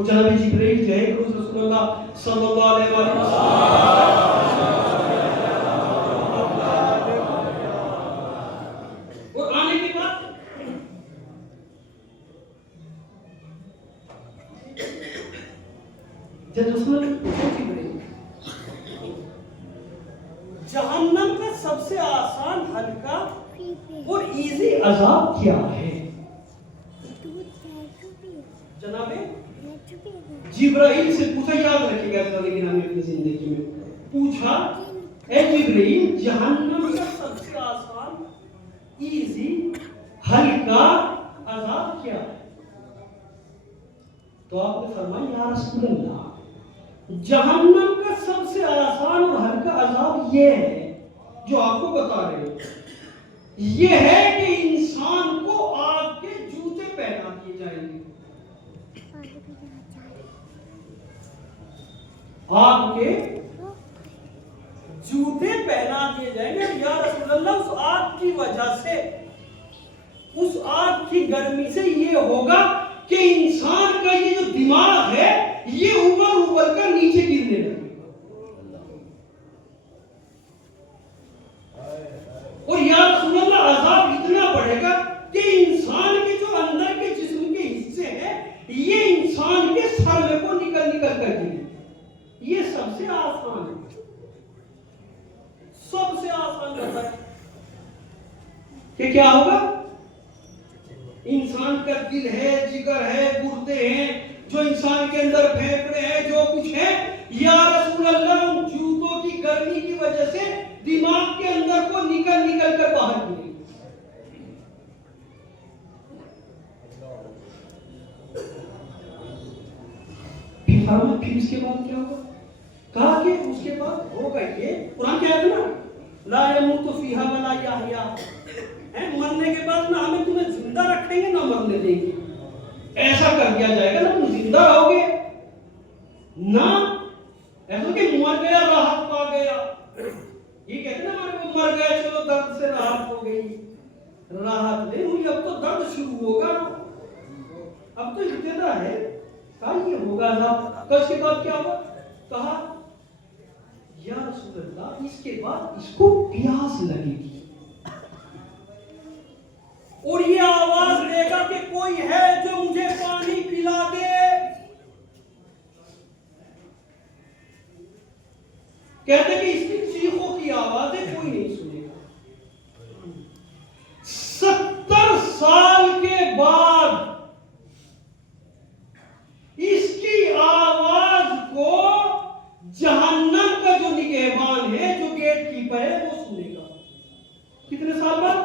اور جناب جبرائیل جو ہے رسول اللہ صلی اللہ علیہ وسلم اور آنے کے بعد جب رسول اللہ جہنم کا سب سے آسان ہلکا اور ایزی عذاب کیا ہے؟ جناب جبرائیل سے پوچھا، یاد رکھے گا لیکن ہمیں اپنی زندگی میں پوچھا، اے جبرائیل جہنم کا سب سے آسان ایزی ہلکا عذاب کیا ہے؟ تو آپ نے فرمایا یا رسول اللہ جہنم کا سب سے آسان اور ہلکا عذاب یہ ہے جو آپ کو بتا رہے ہیں، یہ ہے کہ انسان کو آگ کے جوتے پہنا دیے جائیں گے، آگ کے جوتے پہنا دیے جائیں گے۔ یا رسول اللہ اس آگ کی وجہ سے، اس آگ کی گرمی سے یہ ہوگا کہ انسان کا یہ جو دماغ ہے یہ ابل ابل کر نیچے گرنے لگے، اور یا رسول اللہ عذاب اتنا بڑھے گا کہ انسان کے جو اندر کے جسم کے حصے ہیں یہ انسان کے سر میں کو نکل نکل کر گرے۔ یہ سب سے آسان ہے، سب سے آسان ہوتا ہے کہ کیا ہوگا؟ انسان کا دل ہے، جگر ہے، گردے ہیں، جو انسان کے اندر پھیپھڑے ہیں، جو کچھ ہے، یا رسول اللہ ان جوتوں کی گرمی کی وجہ سے دماغ کے اندر کو نکل نکل کر باہر گرے۔ پھر اس کے بعد کیا ہوگا؟ کہا کہ اس کے بعد ہوگا یہ، قرآن کیا ہے نا، لا يموت فيها ولا يحيى، مرنے کے بعد نہ ہمیں تمہیں زندہ رکھیں گے نہ مرنے دیں گے، ایسا کر دیا جائے گا نا تم زندہ رہو گے نہ ایسا کہ مر گیا راحت پا گیا۔ یہ کہتے ہیں نا مر گئے چلو درد سے راحت ہو گئی، راحت نہیں ہوئی، اب تو درد شروع ہوگا، اب تو ابتدا ہے، کہا یہ ہوگا عذاب۔ تو اس کے بعد کیا ہوگا؟ کہا یا رسول اللہ اس کے بعد اس کو پیاس لگے گی اور یہ آواز دے گا کہ کوئی ہے جو مجھے پانی پلا دے۔ کہتے کہ اس کی چیخوں کی آوازیں کوئی نہیں سنے گا۔ 70 سال کے بعد اس کی آواز کو جہنم کا جو نگہبان ہے، جو گیٹ کیپر ہے، وہ سنے گا۔ کتنے سال بعد؟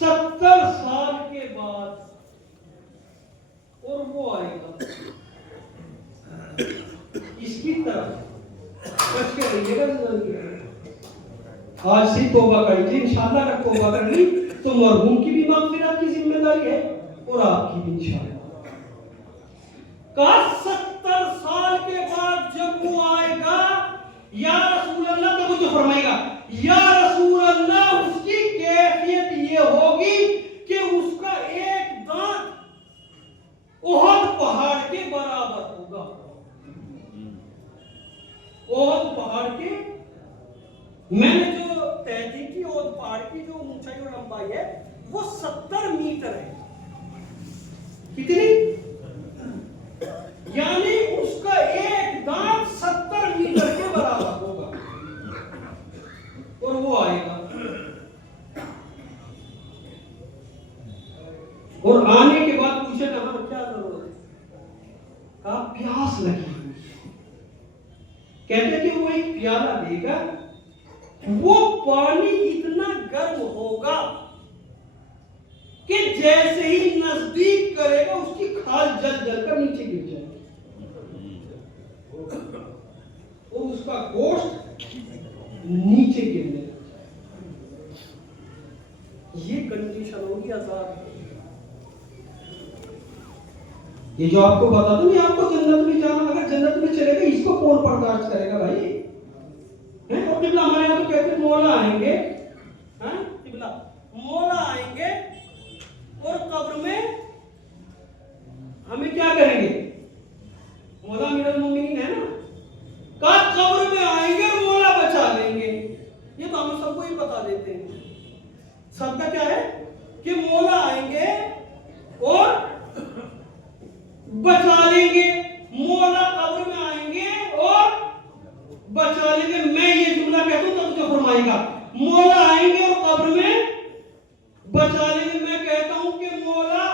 70 سال کے بعد، اور وہ آئے گا اس کی طرف، بچ کے رہیے گا زندگی میں۔ آج سے توبہ کریے، انشاءاللہ اگر توبہ کر لی تو مرحوم کی بھی مغفرت کی ذمہ داری ہے اور آپ کی بھی انشاءاللہ۔ کہا 70 سال کے بعد جب وہ آئے گا، یا رسول اللہ تو مجھے فرمائے گا، یا رسول اللہ اس کی کیفیت یہ ہوگی کہ اس کا ایک دانت احد پہاڑ کے برابر ہوگا۔ احد پہاڑ کے، میں نے جو تحقیق کی احد پہاڑ کی جو اونچائی اور لمبائی ہے وہ 70 میٹر ہے۔ کتنی؟ یعنی اس کا ایک دانت 70 میٹر کے برابر ہوگا، اور وہ آئے گا، اور آنے کے بعد پوچھے گا ہاں کیا ضرورت ہے؟ کہا پیاس لگی ہوئی۔ کہتے کہ وہ ایک پیالہ دے گا، وہ پانی اتنا گرم ہوگا کہ جیسے ہی نزدیک کرے گا اس کی کھال جل جل کر نیچے گر جائے گی، اور اس کا گوشت نیچے گرنے لگے۔ یہ کنڈیشن ہوگی عذاب۔ یہ جو آپ کو بتا دوں نہیں، آپ کو جنت میں جانا، اگر جنت میں چلے گا اس کو کون برداشت کرے گا بھائی؟ اور قبلہ ہمارے یہاں تو کہتے ہیں مولا آئیں گے، قبلہ مولا آئیں گے اور قبر میں ہمیں کیا کریں گے؟ مولا امیر المومنین ہے نا, کہا قبر میں آئیں گے اور مولا بچا لیں گے. یہ تو ہم سب کو ہی بتا دیتے ہیں. سب کا کیا ہے کہ مولا آئیں گے اور بچا لیں گے. مولا قبر میں آئیں گے اور بچا لیں گے. میں یہ جملہ کہتا ہوں تو جو فرمائے گا مولا آئیں گے اور قبر میں بچا لیں گے. میں کہتا ہوں کہ مولا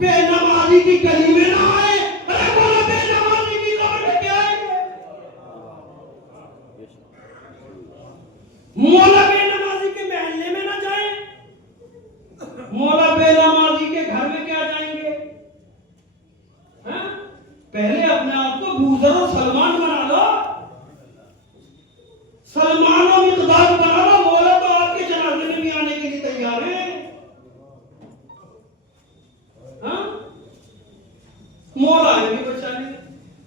بے نمازی کی گلی میں نہ آئے. ارے مولا بے نمازی کی قبر میں کیا آئیں گے؟ مولا بے نمازی کے محلے میں نہ جائیں. مولا بے نمازی کے گھر میں کیا جائیں گے؟ پہلے اپنے آپ کو بوزر اور سلمان بنا لو, سلمان و مقداد بنا لو. مولا تو آپ کے جنازے میں بھی آنے کے لیے تیار ہے. مولا آئیں گے بچانے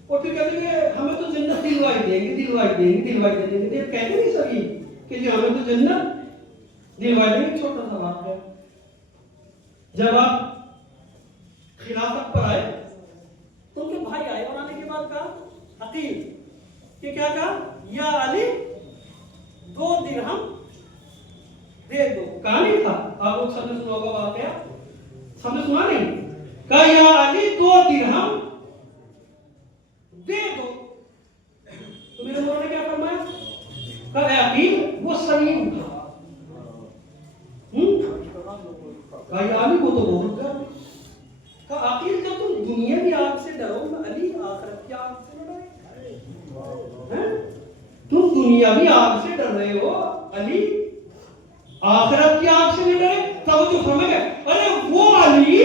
اور پھر کہتے ہیں ہمیں تو جنت دلوائی دیں گے, دلوائی دیں گے, دلوائی دیں گے. کہتے نہیں سبھی کہ جی ہمیں تو جنت دلوائی دیں گے. چھوٹا سا بات ہے, جب آپ خلافت پر آئے تو ان کے بھائی آئے اور آنے کے بعد کہا عقیل کہ کیا کہا, یا علی 2 درہم دے دو. کہا نہیں تھا, آپ لوگ سب نے سنا ہوگا واقعہ, سب نے سنا نہیں, کہا یا علی 2 درہم دے دو. تو میرے مولا نے کیا فرمایا, کہا اے عقیل وہ سلیم تھا. کہا یا علی وہ تو بہت ڈر. کہا عقیل جب تم دنیا کی آگ سے ڈرو میں علی آخرت کی آگ سے نہ ڈرے. تم دنیا کی آگ سے ڈر رہے ہو, علی آخرت کی آگ سے نہیں ڈرے. توجہ فرمائے, ارے وہ علی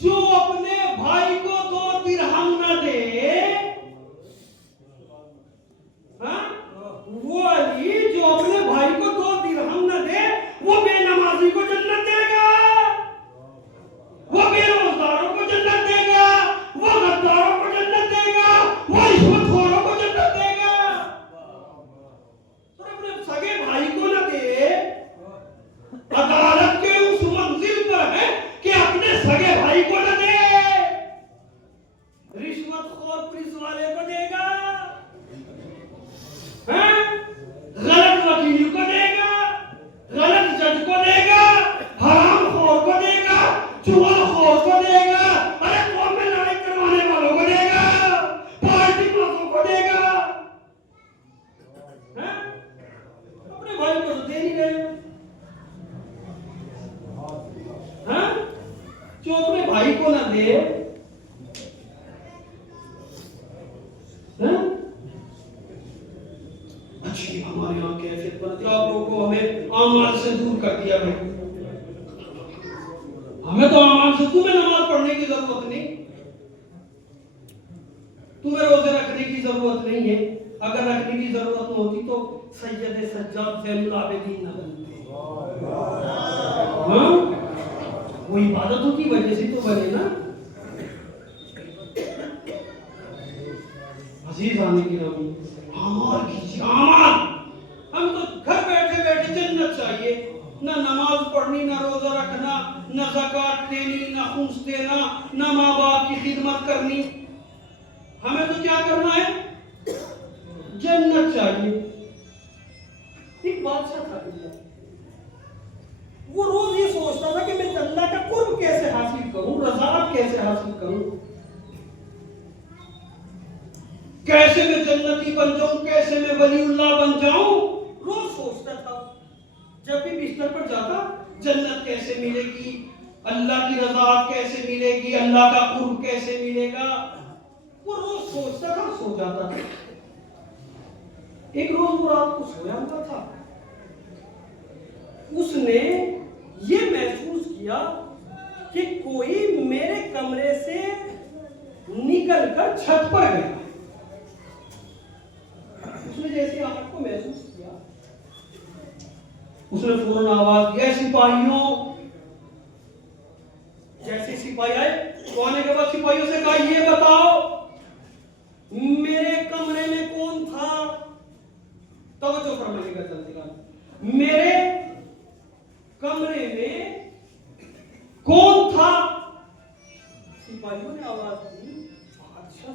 جو اپنے بھائی کو 2 درہم نہ دے, وہ علی جو اپنے بھائی کو 2 درہم نہ دے, وہ بے نمازی کو جنت دے گا, وہ بے روزداروں کو جنت دے گا, وہ غداروں کو جنت دے گا, وہ رشوت خوروں کو جنت دے گا. تو اپنے سگے بھائی کو نہ دے, عدالت کے اس منزل پر ہے کہ اپنے سگے بھائی کو نہ دے, رشوت خور پولیس والے کو دے گا, غلط وکیل کو دے گا, غلط جج کو دے گا, حرام خور کو دے گا, چغل خور کو دے گا, ارے قوم میں لڑائی کروانے والوں کو دے گا, پارٹی بازوں کو دے گا. اپنے بھائی کو تو دے نہیں رہے. جو اپنے بھائی کو نہ دے, اچھی ہمارے یہاں کیفیت بنتی, آپ لوگوں کو ہمیں اعمال سے دور کر دیا ہے. ہمیں تو اعمال سے, تمہیں نماز پڑھنے کی ضرورت نہیں, تمہیں روزے رکھنے کی ضرورت نہیں ہے. اگر رکھنے کی ضرورت نہ ہوتی تو سید سجاد زین العابدین نہ بنتے. وہ عبادتوں کی وجہ سے تو بنے نا. عزیز آنے کی نامی اعمال کیجیے, اعمال. ہم تو گھر بیٹھے بیٹھے جنت چاہیے, نہ نماز پڑھنی, نہ روزہ رکھنا, نہ زکوٰۃ دینی, نہ خمس دینا, نہ ماں باپ کی خدمت کرنی. ہمیں تو کیا کرنا ہے, جنت چاہیے. ایک بادشاہ تھا, وہ روز یہ سوچتا تھا کہ میں اللہ کا قرب کیسے حاصل کروں, رضاعت کیسے حاصل کروں, کیسے میں جنتی بن جاؤں, کیسے میں ولی اللہ بن جاؤں. روز سوچتا تھا, جب بھی بستر پر جاتا, جنت کیسے ملے گی, اللہ کی رضاعت کیسے ملے گی, اللہ کا قرب کیسے ملے گا. وہ روز سوچتا تھا, سو جاتا تھا. ایک روز وہ رات کو سویا ہوا تھا, اس نے یہ محسوس کیا کہ کوئی میرے کمرے سے نکل کر چھت پر گیا. اس نے جیسے آنکھ کو محسوس کیا, اس نے فوراً آواز دیا, سپاہیوں. جیسے سپاہی آئے تو آنے کے بعد سپاہیوں سے کہا, یہ بتاؤ میرے کمرے میں کون تھا. توجہ فرمائیے گا جلدی کا, میرے کمرے میں کون تھا. سپاہیوں نے آواز دی, بادشاہ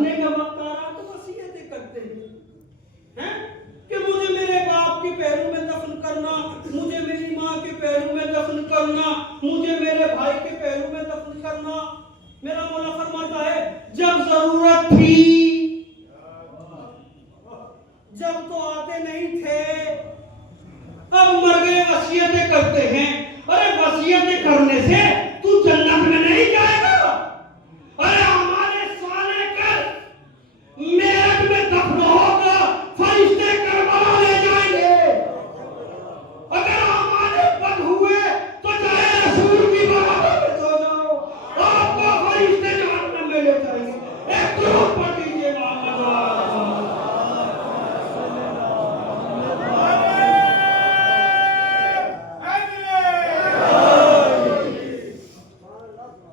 مرنے کا وقت آ رہا تو وصیتیں کرتے ہیں کہ مجھے میرے باپ کے پیروں میں دفن کرنا، مجھے میری ماں کے پیروں میں دفن کرنا، مجھے میرے بھائی کے پیروں میں دفن کرنا۔ میرا مولا فرماتا ہے جب ضرورت تھی، جب تو آتے نہیں تھے، اب مر گئے وصیتیں کرتے ہیں۔ ارے وصیتیں کرنے سے تو جنت میں نہیں جائے گا، ارے ہمارے سالے کر میرٹ میں دفن ہوگا، فرشتے کربلا لے جائیں گے۔ اگر ہمارے بد ہوئے تو چاہے رسول کی برابر میں سو جاؤ، آپ کو فرشتے جہنم میں لے جائیں گے۔ ایک درود پڑھ لیجیے محمد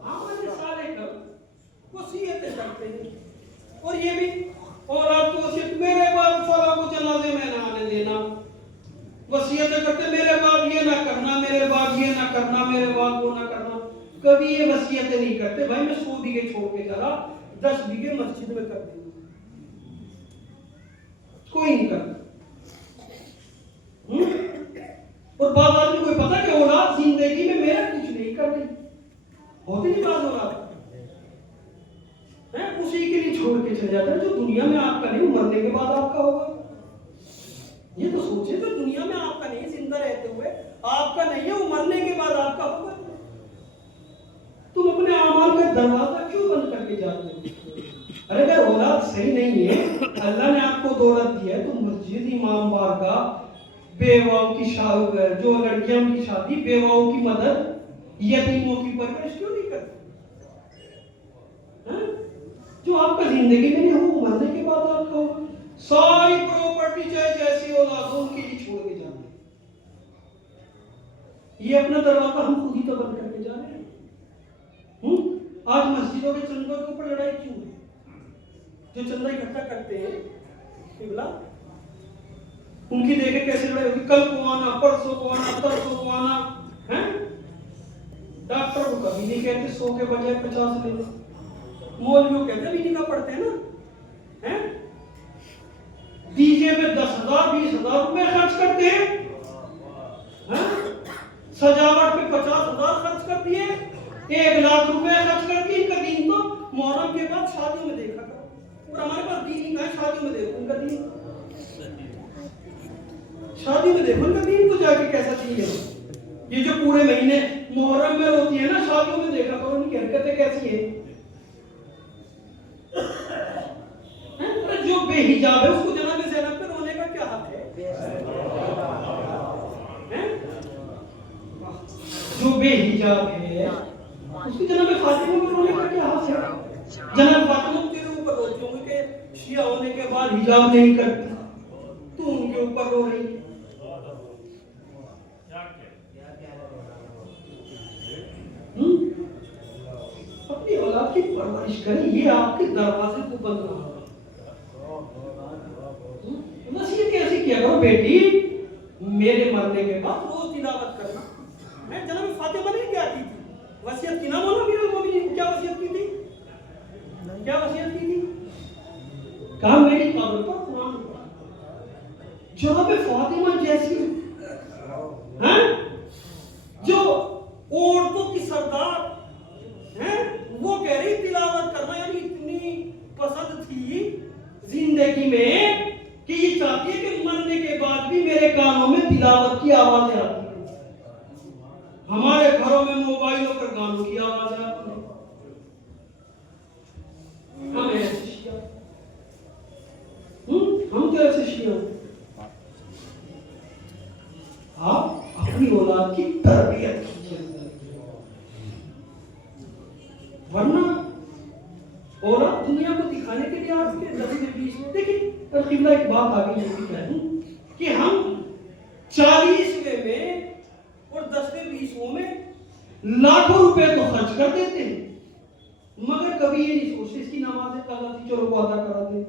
ہمارے سالے کر وصیتیں کرتے ہیں، اور یہ بھی اولاد کو وصیت، میرے باپ فلاں کو جنازے میں نہ آنے دینا، وصیتیں کرتے میرے باپ یہ نہ کرنا، میرے باپ یہ نہ کرنا، میرے باپ وہ نہ کرنا۔ کبھی یہ وصیتیں نہیں کرتے بھائی میں 100 بیگھے چھوڑ کے جا رہا، 10 بیگھے مسجد میں کر دیں، کوئی نہیں کرتا۔ اور بعض آدمی کو پتا کہ اولاد زندگی میں میرا کچھ نہیں کر رہی، ہوتی نہیں بعض اولاد اسی کے لیے چھوڑ کے چلے جاتا ہے جو دنیا میں آپ کا نہیں، مرنے کے بعد آپ کا ہوگا۔ یہ تو سوچے تو دنیا میں آپ کا نہیں، زندہ رہتے ہوئے آپ کا نہیں ہے، وہ مرنے کے بعد آپ کا ہوگا۔ تم اپنے اعمال کا دروازہ کیوں بند کر کے جاتے ہو؟ ارے اگر اولاد صحیح نہیں ہے، اللہ نے آپ کو دولت دی ہے تو مسجد، امام بارگاہ، بیواؤں کی شادی، جو لڑکیاں کی شادی، بیواؤں کی مدد، یتیموں کی پرورش کیوں نہیں کرتے؟ جو آپ کا زندگی میں نہیں ہو وہ مرنے کے بعد آپ کا ہوگا۔ ساری پراپرٹی چاہے جیسی اولاد ہو ان کے لیے چھوڑ کے جانا ہے۔ یہ اپنا دروازہ ہم خود ہی تو بند کر کے جا رہے ہیں۔ آج مسجدوں کے چندوں کے اوپر لڑائی کیوں ہے؟ جو چندہ اکٹھا کرتے ہیں قبلہ، ان کی دیکھیں کیسے لڑائی ہوگی، کل کو آنا، پرسوں کو آنا، ترسوں کو آنا۔ ڈاکٹر کو کبھی نہیں کہتے 100 کے بجائے 50 لے لو، مولویوں کہتے بھی نکاح پڑھتے ہیں نا، ڈی جے میں 10,000 20,000 روپے خرچ کرتے ہیں، سجاوٹ پہ 50,000 خرچ کر دیے، 1,00,000 روپے خرچ کر دیے۔ ان کا دین تو محرم کے بعد شادیوں میں دیکھا کرو، اور ہمارے پاس دین نہیں ہے، شادیوں میں دیکھو ان کا دین، شادی میں دیکھو ان کا دین تو جا کے کیسا دین ہے۔ یہ جو پورے مہینے محرم میں ہوتی ہے نا، شادیوں میں دیکھا کرو ان کی حرکتیں کیسی ہیں۔ جو بے حجاب ہے اس کو جناب زینب پہ رونے کا کیا حق ہے؟ جو بے حجاب ہے اس کو جناب فاطمہ پہ رونے کا کیا حق ہے؟ جناب فاطمہ تیرے اوپر روتی ہوں کہ شیعہ ہونے کے بعد حجاب نہیں کرتی، تو ان کے اوپر رو رہی ہے۔ اپنی اولاد کی پرورش کریں، یہ آپ کے دروازے کو بند نہ ہو۔ وصیت ایسی کیا کرو بیٹی میرے مرنے کے بعد روز تلاوت کرنا۔ میں جناب فاطمہ نے کیا کی تھی؟ وصیت کی نا مولا امیر المومنین، کیا وصیت کی تھی؟ کیا وصیت کی تھی؟ کہا میری قبر پر قرآن پڑھا۔ جناب فاطمہ جیسی جو عورتوں کی سردار وہ کہہ رہی تلاوت کرنا، یعنی اتنی پسند تھی زندگی میں کہ یہ چاہتی ہے کہ مرنے کے بعد بھی میرے کانوں میں تلاوت کی آوازیں آتی ہیں۔ ہمارے گھروں میں موبائلوں پر گانوں کی آوازیں آتی ہیں۔ ہم ایسے شیعہ، ہم تو ایسے شیعہ۔ آپ اپنی اولاد کی تربیت کیجیے، ورنہ اولاد دنیا کو دکھانے کے لیے آپ کے 10 سے 20 میں دیکھیں قبلہ ایک بات آگے یہ بھی کہوں کہ ہم 40ویں میں اور 10ویں 20ویں میں لاکھوں روپے تو خرچ کر دیتے ہیں، مگر کبھی یہ نہیں سوچتے اس کی نماز قضا تھی چلو وہ ادا کرا دیں،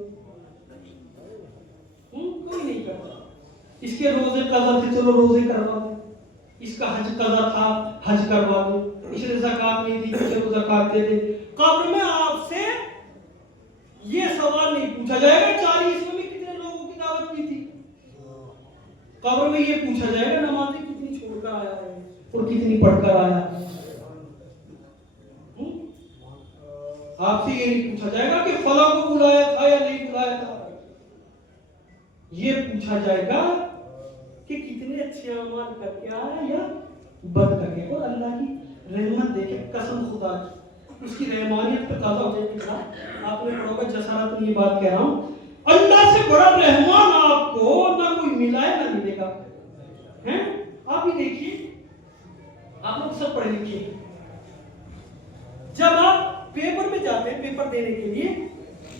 کوئی نہیں کرتا۔ اس کے روزے قضا تھے چلو روزے کروا دیں، اس کا حج قضا تھا حج کروا دیں، اس نے زکات نہیں دی چلو زکات دے دیں۔ قبر میں آپ سے یہ سوال نہیں پوچھا جائے گا 40 میں کتنے لوگوں کی دعوت کی تھی. قبر میں یہ پوچھا جائے گا نمازی کتنی چھوڑ کر آیا ہے اور کتنی پڑھ کر آیا ہے. آپ سے یہ نہیں پوچھا جائے گا کہ فلاں کو بلایا تھا یا نہیں بلایا تھا. یہ پوچھا جائے گا کہ کتنے اچھے اعمال کر کے آیا یا بد کر کے. اور اللہ کی رحمت دیکھے قسم خدا کی اس کی رحمانیت پہ تازہ ہو جائے گی. آپ نے پڑھا ہوگا جسارت یہ بات کہہ رہا ہوں اللہ سے بڑا رحمان آپ کو نہ کوئی ملا ہے نہ ملے گا. آپ ہی دیکھیے آپ لوگ سب پڑھے لکھے جب آپ پیپر میں جاتے ہیں پیپر دینے کے لیے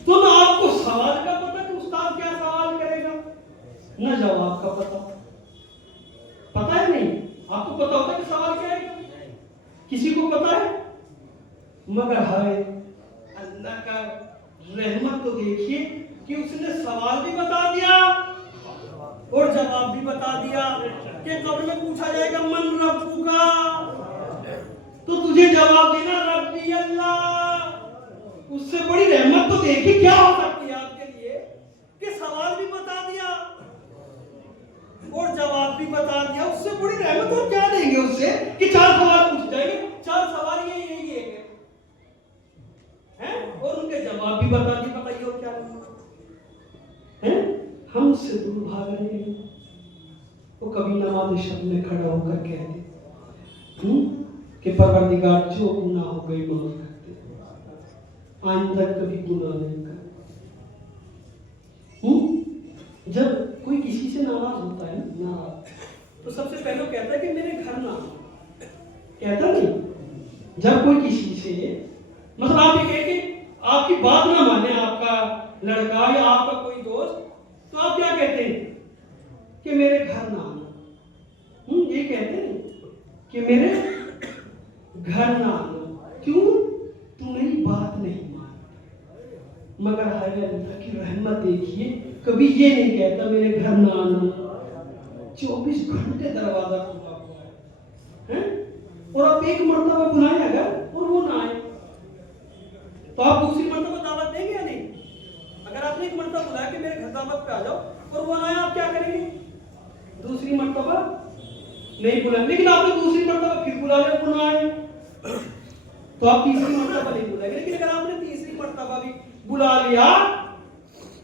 تو نہ آپ کو سوال کا پتہ کہ استاد کیا سوال کرے گا نہ جواب کا پتہ ہے نہیں. آپ کو پتہ ہوتا ہے کہ سوال کیا ہے کسی کو پتہ ہے. مگر ہائے اللہ کا رحمت تو دیکھیے کہ اس نے سوال بھی بتا دیا اور جواب بھی بتا دیا کہ قبر میں پوچھا جائے گا من ربک تو تجھے جواب دینا ربی اللہ. اس سے بڑی رحمت تو دیکھیے کیا ہو سکتی ہے آپ کے لیے کہ سوال بھی بتا دیا اور جواب بھی بتا دیا. اس سے بڑی رحمت اور کیا دیں گے اس سے کہ 4 سوال پوچھ جائیں گے 4 سوال یہی ہے اور ان کے جواب بھی بتا دیے. بتائیے اور کیا ہے. ہم سے دور بھاگ رہے ہیں. وہ کبھی نماز شب میں کھڑا ہو کر کہتے کہ پروردگار جو گناہ ہو گئی معاف کر دے آئندہ کبھی گناہ نہیں کرے. جب کوئی کسی سے ناراض ہوتا ہے ناراض تو سب سے پہلے کہتا ہے کہ میرے گھر نہ کہتا نہیں. جب کوئی کسی سے مثلا آپ یہ کہے کہ آپ کی بات نہ مانے آپ کا لڑکا یا آپ کا کوئی دوست تو آپ کیا کہتے ہیں کہ میرے گھر نہ آنا. یہ کہتے ہیں کہ میرے گھر نہ آنا. کیوں؟ تو میری بات نہیں مان. مگر ہائے اللہ کی رحمت دیکھیے کبھی یہ نہیں کہتا میرے گھر نہ آنا. 24 گھنٹے دروازہ کھلا ہوا ہے اور آپ ایک مرتبہ بلائیں اگر اور وہ نہ آئے تو آپ دوسری مرتبہ دعوت دیں گے یا نہیں؟ اگر آپ نے ایک مرتبہ بلایا کہ میرے گھر دعوت پہ آ جاؤ اور وہ نہ آئے آپ کیا کریں گے؟ دوسری مرتبہ نہیں بلائیں. لیکن آپ نے دوسری مرتبہ پھر بلا لیا وہ نہ آئے تو آپ تیسری مرتبہ نہیں بلائیں گے. لیکن اگر آپ نے تیسری مرتبہ بھی بلا لیا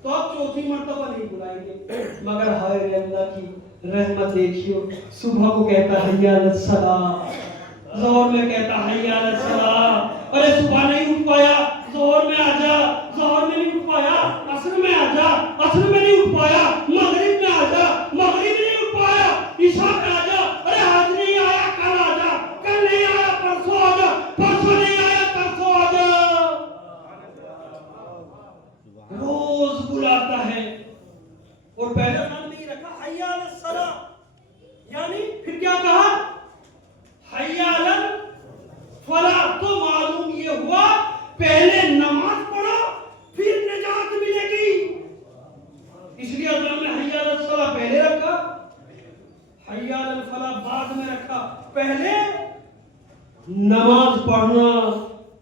تو آپ چوتھی مرتبہ نہیں بلائیں گے. مگر ہائے اللہ کی رحمت دیکھیو صبح کو کہتا حی علی الصلاۃ ظہر میں کہتا حی علی الصلاۃ. ارے صبح نہیں اٹھ پایا ظہر میں آ جا. ظہر میں نہیں اٹھ پایا عصر میں آ جا. عصر میں نہیں اٹھ پایا مغرب میں آ جا. مغرب میں نہیں اٹھ پایا عشاء میں آ جا. ارے آج نہیں آیا کل آ جا. کل نہیں آیا پرسوں آ جا. پرسوں نہیں آیا پرسوں آ جا. روز بلاتا ہے اور پہلے کام نہیں رکھا حی علی الصلاۃ یعنی پھر کیا کہا حی علی الفلاح. تو معلوم یہ ہوا پہلے نماز پڑھو پھر نجات ملے گی. اس لیے اللہ نے حی علی الصلاۃ پہلے رکھا حی علی الفلاح بعد میں رکھا. پہلے نماز پڑھنا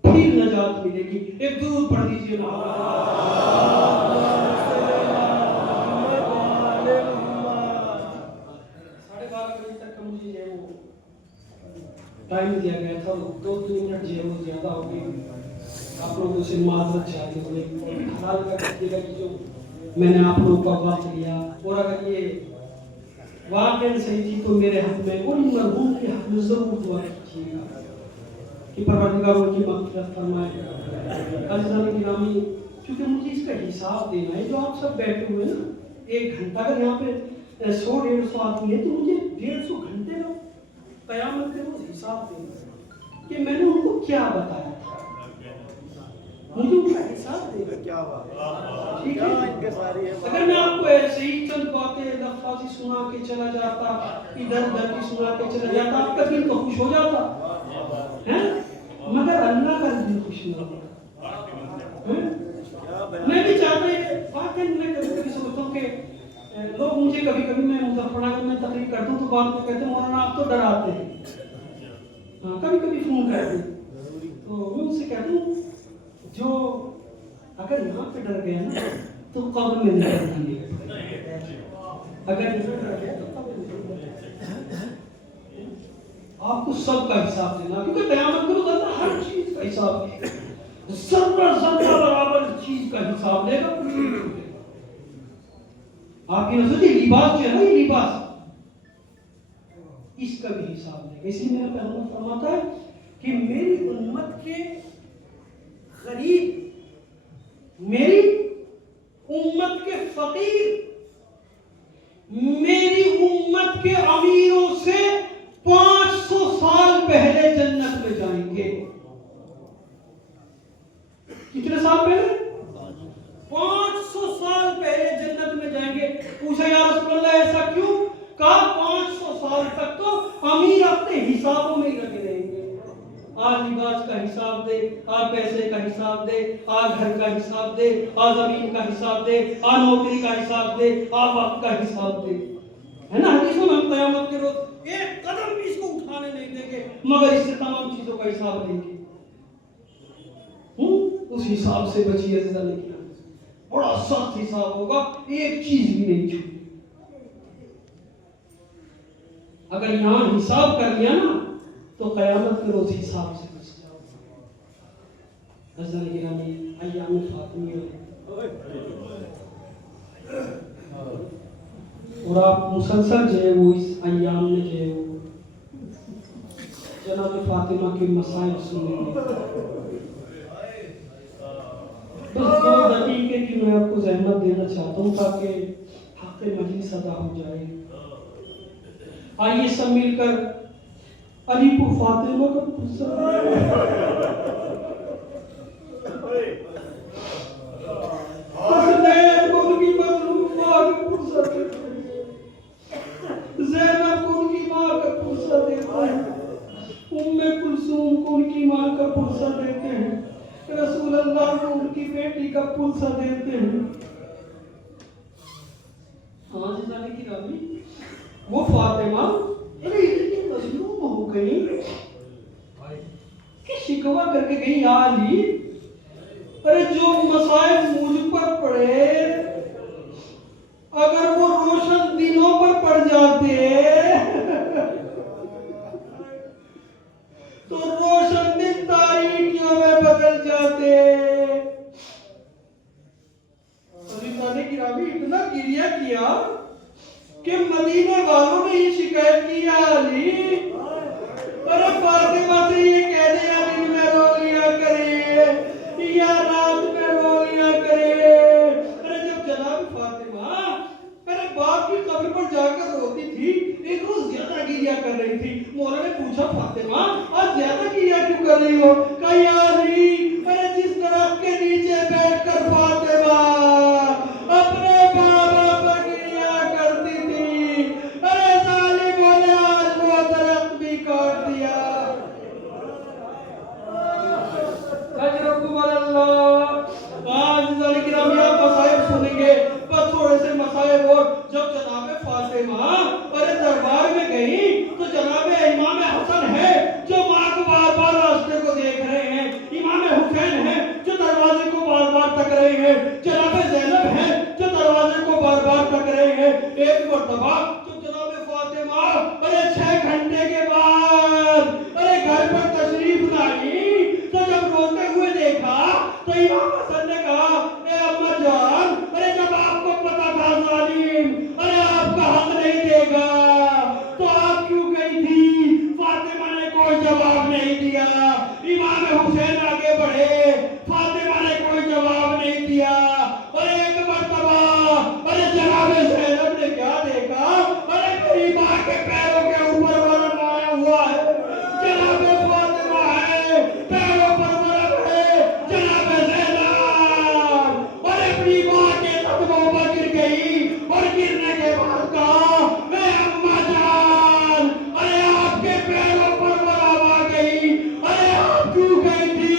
پھر نجات ملے گی. ایک درود پڑھ دیجیے نا. 12:30 بجے تک کا مجھے جو ٹائم دیا گیا تھا 2-3 منٹ جو ہے وہ زیادہ ہو گئی. آپ لوگوں سے معذرت چاہتے ہوئے حلال کا کہتے گا کہ جو میں نے آپ لوگوں کا وقت لیا اور اگر یہ واقعی صحیح تھی تو میرے حق میں اور مرحوم کے حق میں ضرور دعا کیجیے گا کہ پروردگار ان کی مغفرت فرمائے. عزیزان گرامی کیونکہ مجھے اس کا حساب دینا ہے جو آپ سب بیٹھے ہوئے نا 1 گھنٹہ اگر یہاں پہ 100-150 آدمی ہے تو مجھے 150 گھنٹے کا قیامت کے روز حساب دینا کہ میں نے ان کو کیا بتایا تھا. مجھے ان کا حساب دینا کیا ہوا. ٹھیک ہے اگر میں آپ کو ایسے ہی چند باتیں لفظی سنا کے چلا جاتا ادھر ادھر کی سنا کے چلا جاتا آپ کا دل تو خوش ہو جاتا ہے. مگر اللہ کا دل خوش نہیں ہوتا. میں بھی چاہتا ہے واقعی میں کبھی کبھی سوچتا ہوں کہ لوگ مجھے کبھی کبھی میں مظفرنگر میں تقریر کرتا ہوں تو بعد میں کہتے ہیں مولانا آپ تو ڈراتے ہیں. کبھی کبھی فون کرتے ہیں تو میں ان سے کہتا ہوں جو اگر یہاں پہ ڈر گیا نا تو قبر میں نکلنا نہیں، اگر یہاں ڈر گیا تو قبر میں نکلنا۔ آپ کو سب کا حساب دینا، کیونکہ قیامت کے روز اللہ ہر چیز کا حساب دے گا، ذرہ ذرہ برابر چیز کا حساب لے گا۔ آپ کی نظر یہ لباس جو ہے نا، یہ لباس اس کا بھی حساب دے گا۔ اسی میں پیغمبر فرماتا ہے کہ میری امت کے غریب، میری امت کے فقیر، میری امت کے امیروں سے 500 سال پہلے جنت میں جائیں گے۔ کتنے سال پہلے؟ 500 سال پہلے جنت میں جائیں گے۔ پوچھا یا رسول اللہ ایسا کیوں؟ کہا 500 سال تک تو امیر اپنے حسابوں میں ہی لگے رہیں گے، آج لباس کا حساب دے، آج پیسے کا حساب دے، آج گھر کا حساب دے، آج زمین کا حساب دے، آج نوکری کا حساب دے، آج وقت کا حساب دے، ہے نا؟ حدیثوں میں ہم قیامت کے روز ایک قدم بھی اس کو اٹھانے نہیں دیں گے مگر اس سے تمام چیزوں کا حساب لیں گے۔ اس حساب سے بچیے عزیزہ نے کیا، بڑا سخت حساب ہوگا، ایک چیز بھی نہیں چھوٹی۔ اگر یہاں حساب کر لیا نا تو قیامت کے روز حساب سے بچ جاؤ۔ عزیزہ نے گرامی، ایام فاطمیہ اور آپ مسلسل جو ہے وہ اس ایام میں جو ہے وہ جناب فاطمہ کے مسائل سنیں گے۔ بس 2 دقیقے کی میں آپ کو زحمت دینا چاہتا ہوں تاکہ حق مجلس ادا ہو جائے۔ آئیے سب مل کر علی کو فاطمہ کا حسنین کو ان کی مظلوم ماں کا پرسہ دیتے ہیں، زینب کو ان کی ماں کا پرسہ دیتے ہیں، ام کلثوم کو ان کی ماں کا پرسہ دیتے ہیں، رسول اللہ کو ان کی بیٹی کا پرسہ دیتے ہیں۔ ہاں جی جانے کی رامی، وہ فاطمہ اتنی مظلوم ہو گئی کہ شکوہ کر کے گئی، یا علی ارے جو مصائب مجھ پر پڑے اگر وہ روشن دنوں پر پڑ جاتے تو روشن دن تاریکیوں میں بدل جاتے۔ عزیزانے گرامی، اتنا گریہ کیا کہ مدینے والوں نے یہ شکایت کی، یا علی ارے فاطمہ سے یہ کہہ دے یا دن میں رو لیا کرے یا رات میں رو لیا کرے۔ ارے جب جناب فاطمہ میرے باپ کی قبر پر جا کر روتی تھی، ایک روز زیادہ گریہ کر رہی تھی، مولا نے پوچھا فاطمہ آج زیادہ گریہ کیوں کر رہی ہو؟ کہا یا علی ارے جس درخت کے نیچے بیٹھ کر فاطمہ اپنے بابا پر گریہ کرتی تھی، ارے ظالموں نے آج وہ درخت بھی کاٹ دیا۔ اجرکم اللہ۔ آج ذالی گرامی آپ مسائب سنیں گے، بس تھوڑے سے مسائب اور۔ جب جناب فاطمہ ارے دربار میں گئی تو جناب امام حسن ہے جو ماں کو بار بار راستے کو دیکھ رہے ہیں، امام حسین ہے جو دروازے کو بار بار تک رہے ہیں، جناب زینب ہے جو دروازے کو بار بار تک رہے ہیں۔ ایک مرتبہ جب جناب فاطمہ ارے 6 گھنٹے کے بعد ارے گھر پر تشریف لائی تو جب روتے ہوئے دیکھا تو امام حسن نے کہا اے اماں جان ارے جب آپ کو پتا تھا ظالم ارے آپ کا حق نہیں دے گا تو آپ کیوں گئی تھی؟ فاطمہ نے کوئی جواب نہیں دیا۔ امام حسین آگے بڑھے، فاطمہ نے کوئی جواب نہیں دیا۔ اور ایک مرتبہ ارے جناب زینب نے کیا دیکھا؟ ارے میری ماں کے پیروں کے اوپر ورم آیا ہوا ہے، جناب فاطمہ ہے، پیروں پر ورم ہے، جناب زینب اور اپنی ماں کے قدموں پر گر گئی اور گرنے کے بعد کہا اے اماں جان ارے آپ کے پیروں پر ورم آ گئی، ارے آپ کیوں گئی تھی؟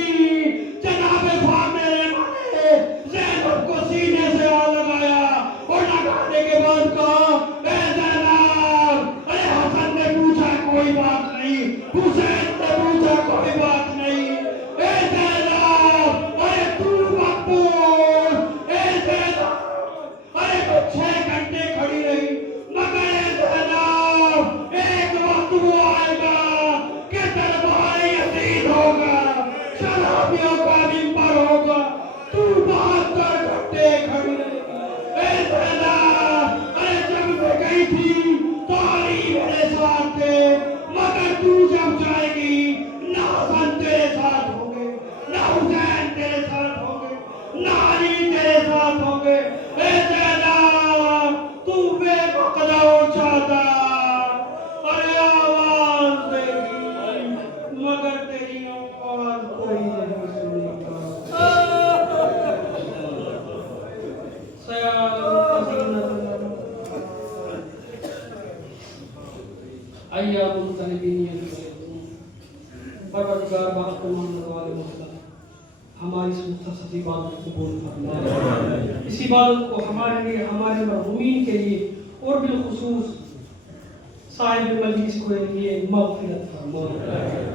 جناب فاطمہ نے زینب کو سینے سے آ لگایا اور لگانے کے بعد کہا اے زینب ارے حسن نے پوچھا کوئی بات نہیں، حسین نے پوچھا کوئی بات نہیں، اے زینب ارے تو مقبول تیری آواز کوئی نہیں سنتا سیال ایام الطالبین پروردگار باپ کو ماننے والے مطلب ہماری اس مختصر عبادت کو قبول فرما اس عبادت کو ہمارے لیے ہمارے مرحومین کے لیے اور بالخصوص صاحب مجلس کو لیے مغفرت فرما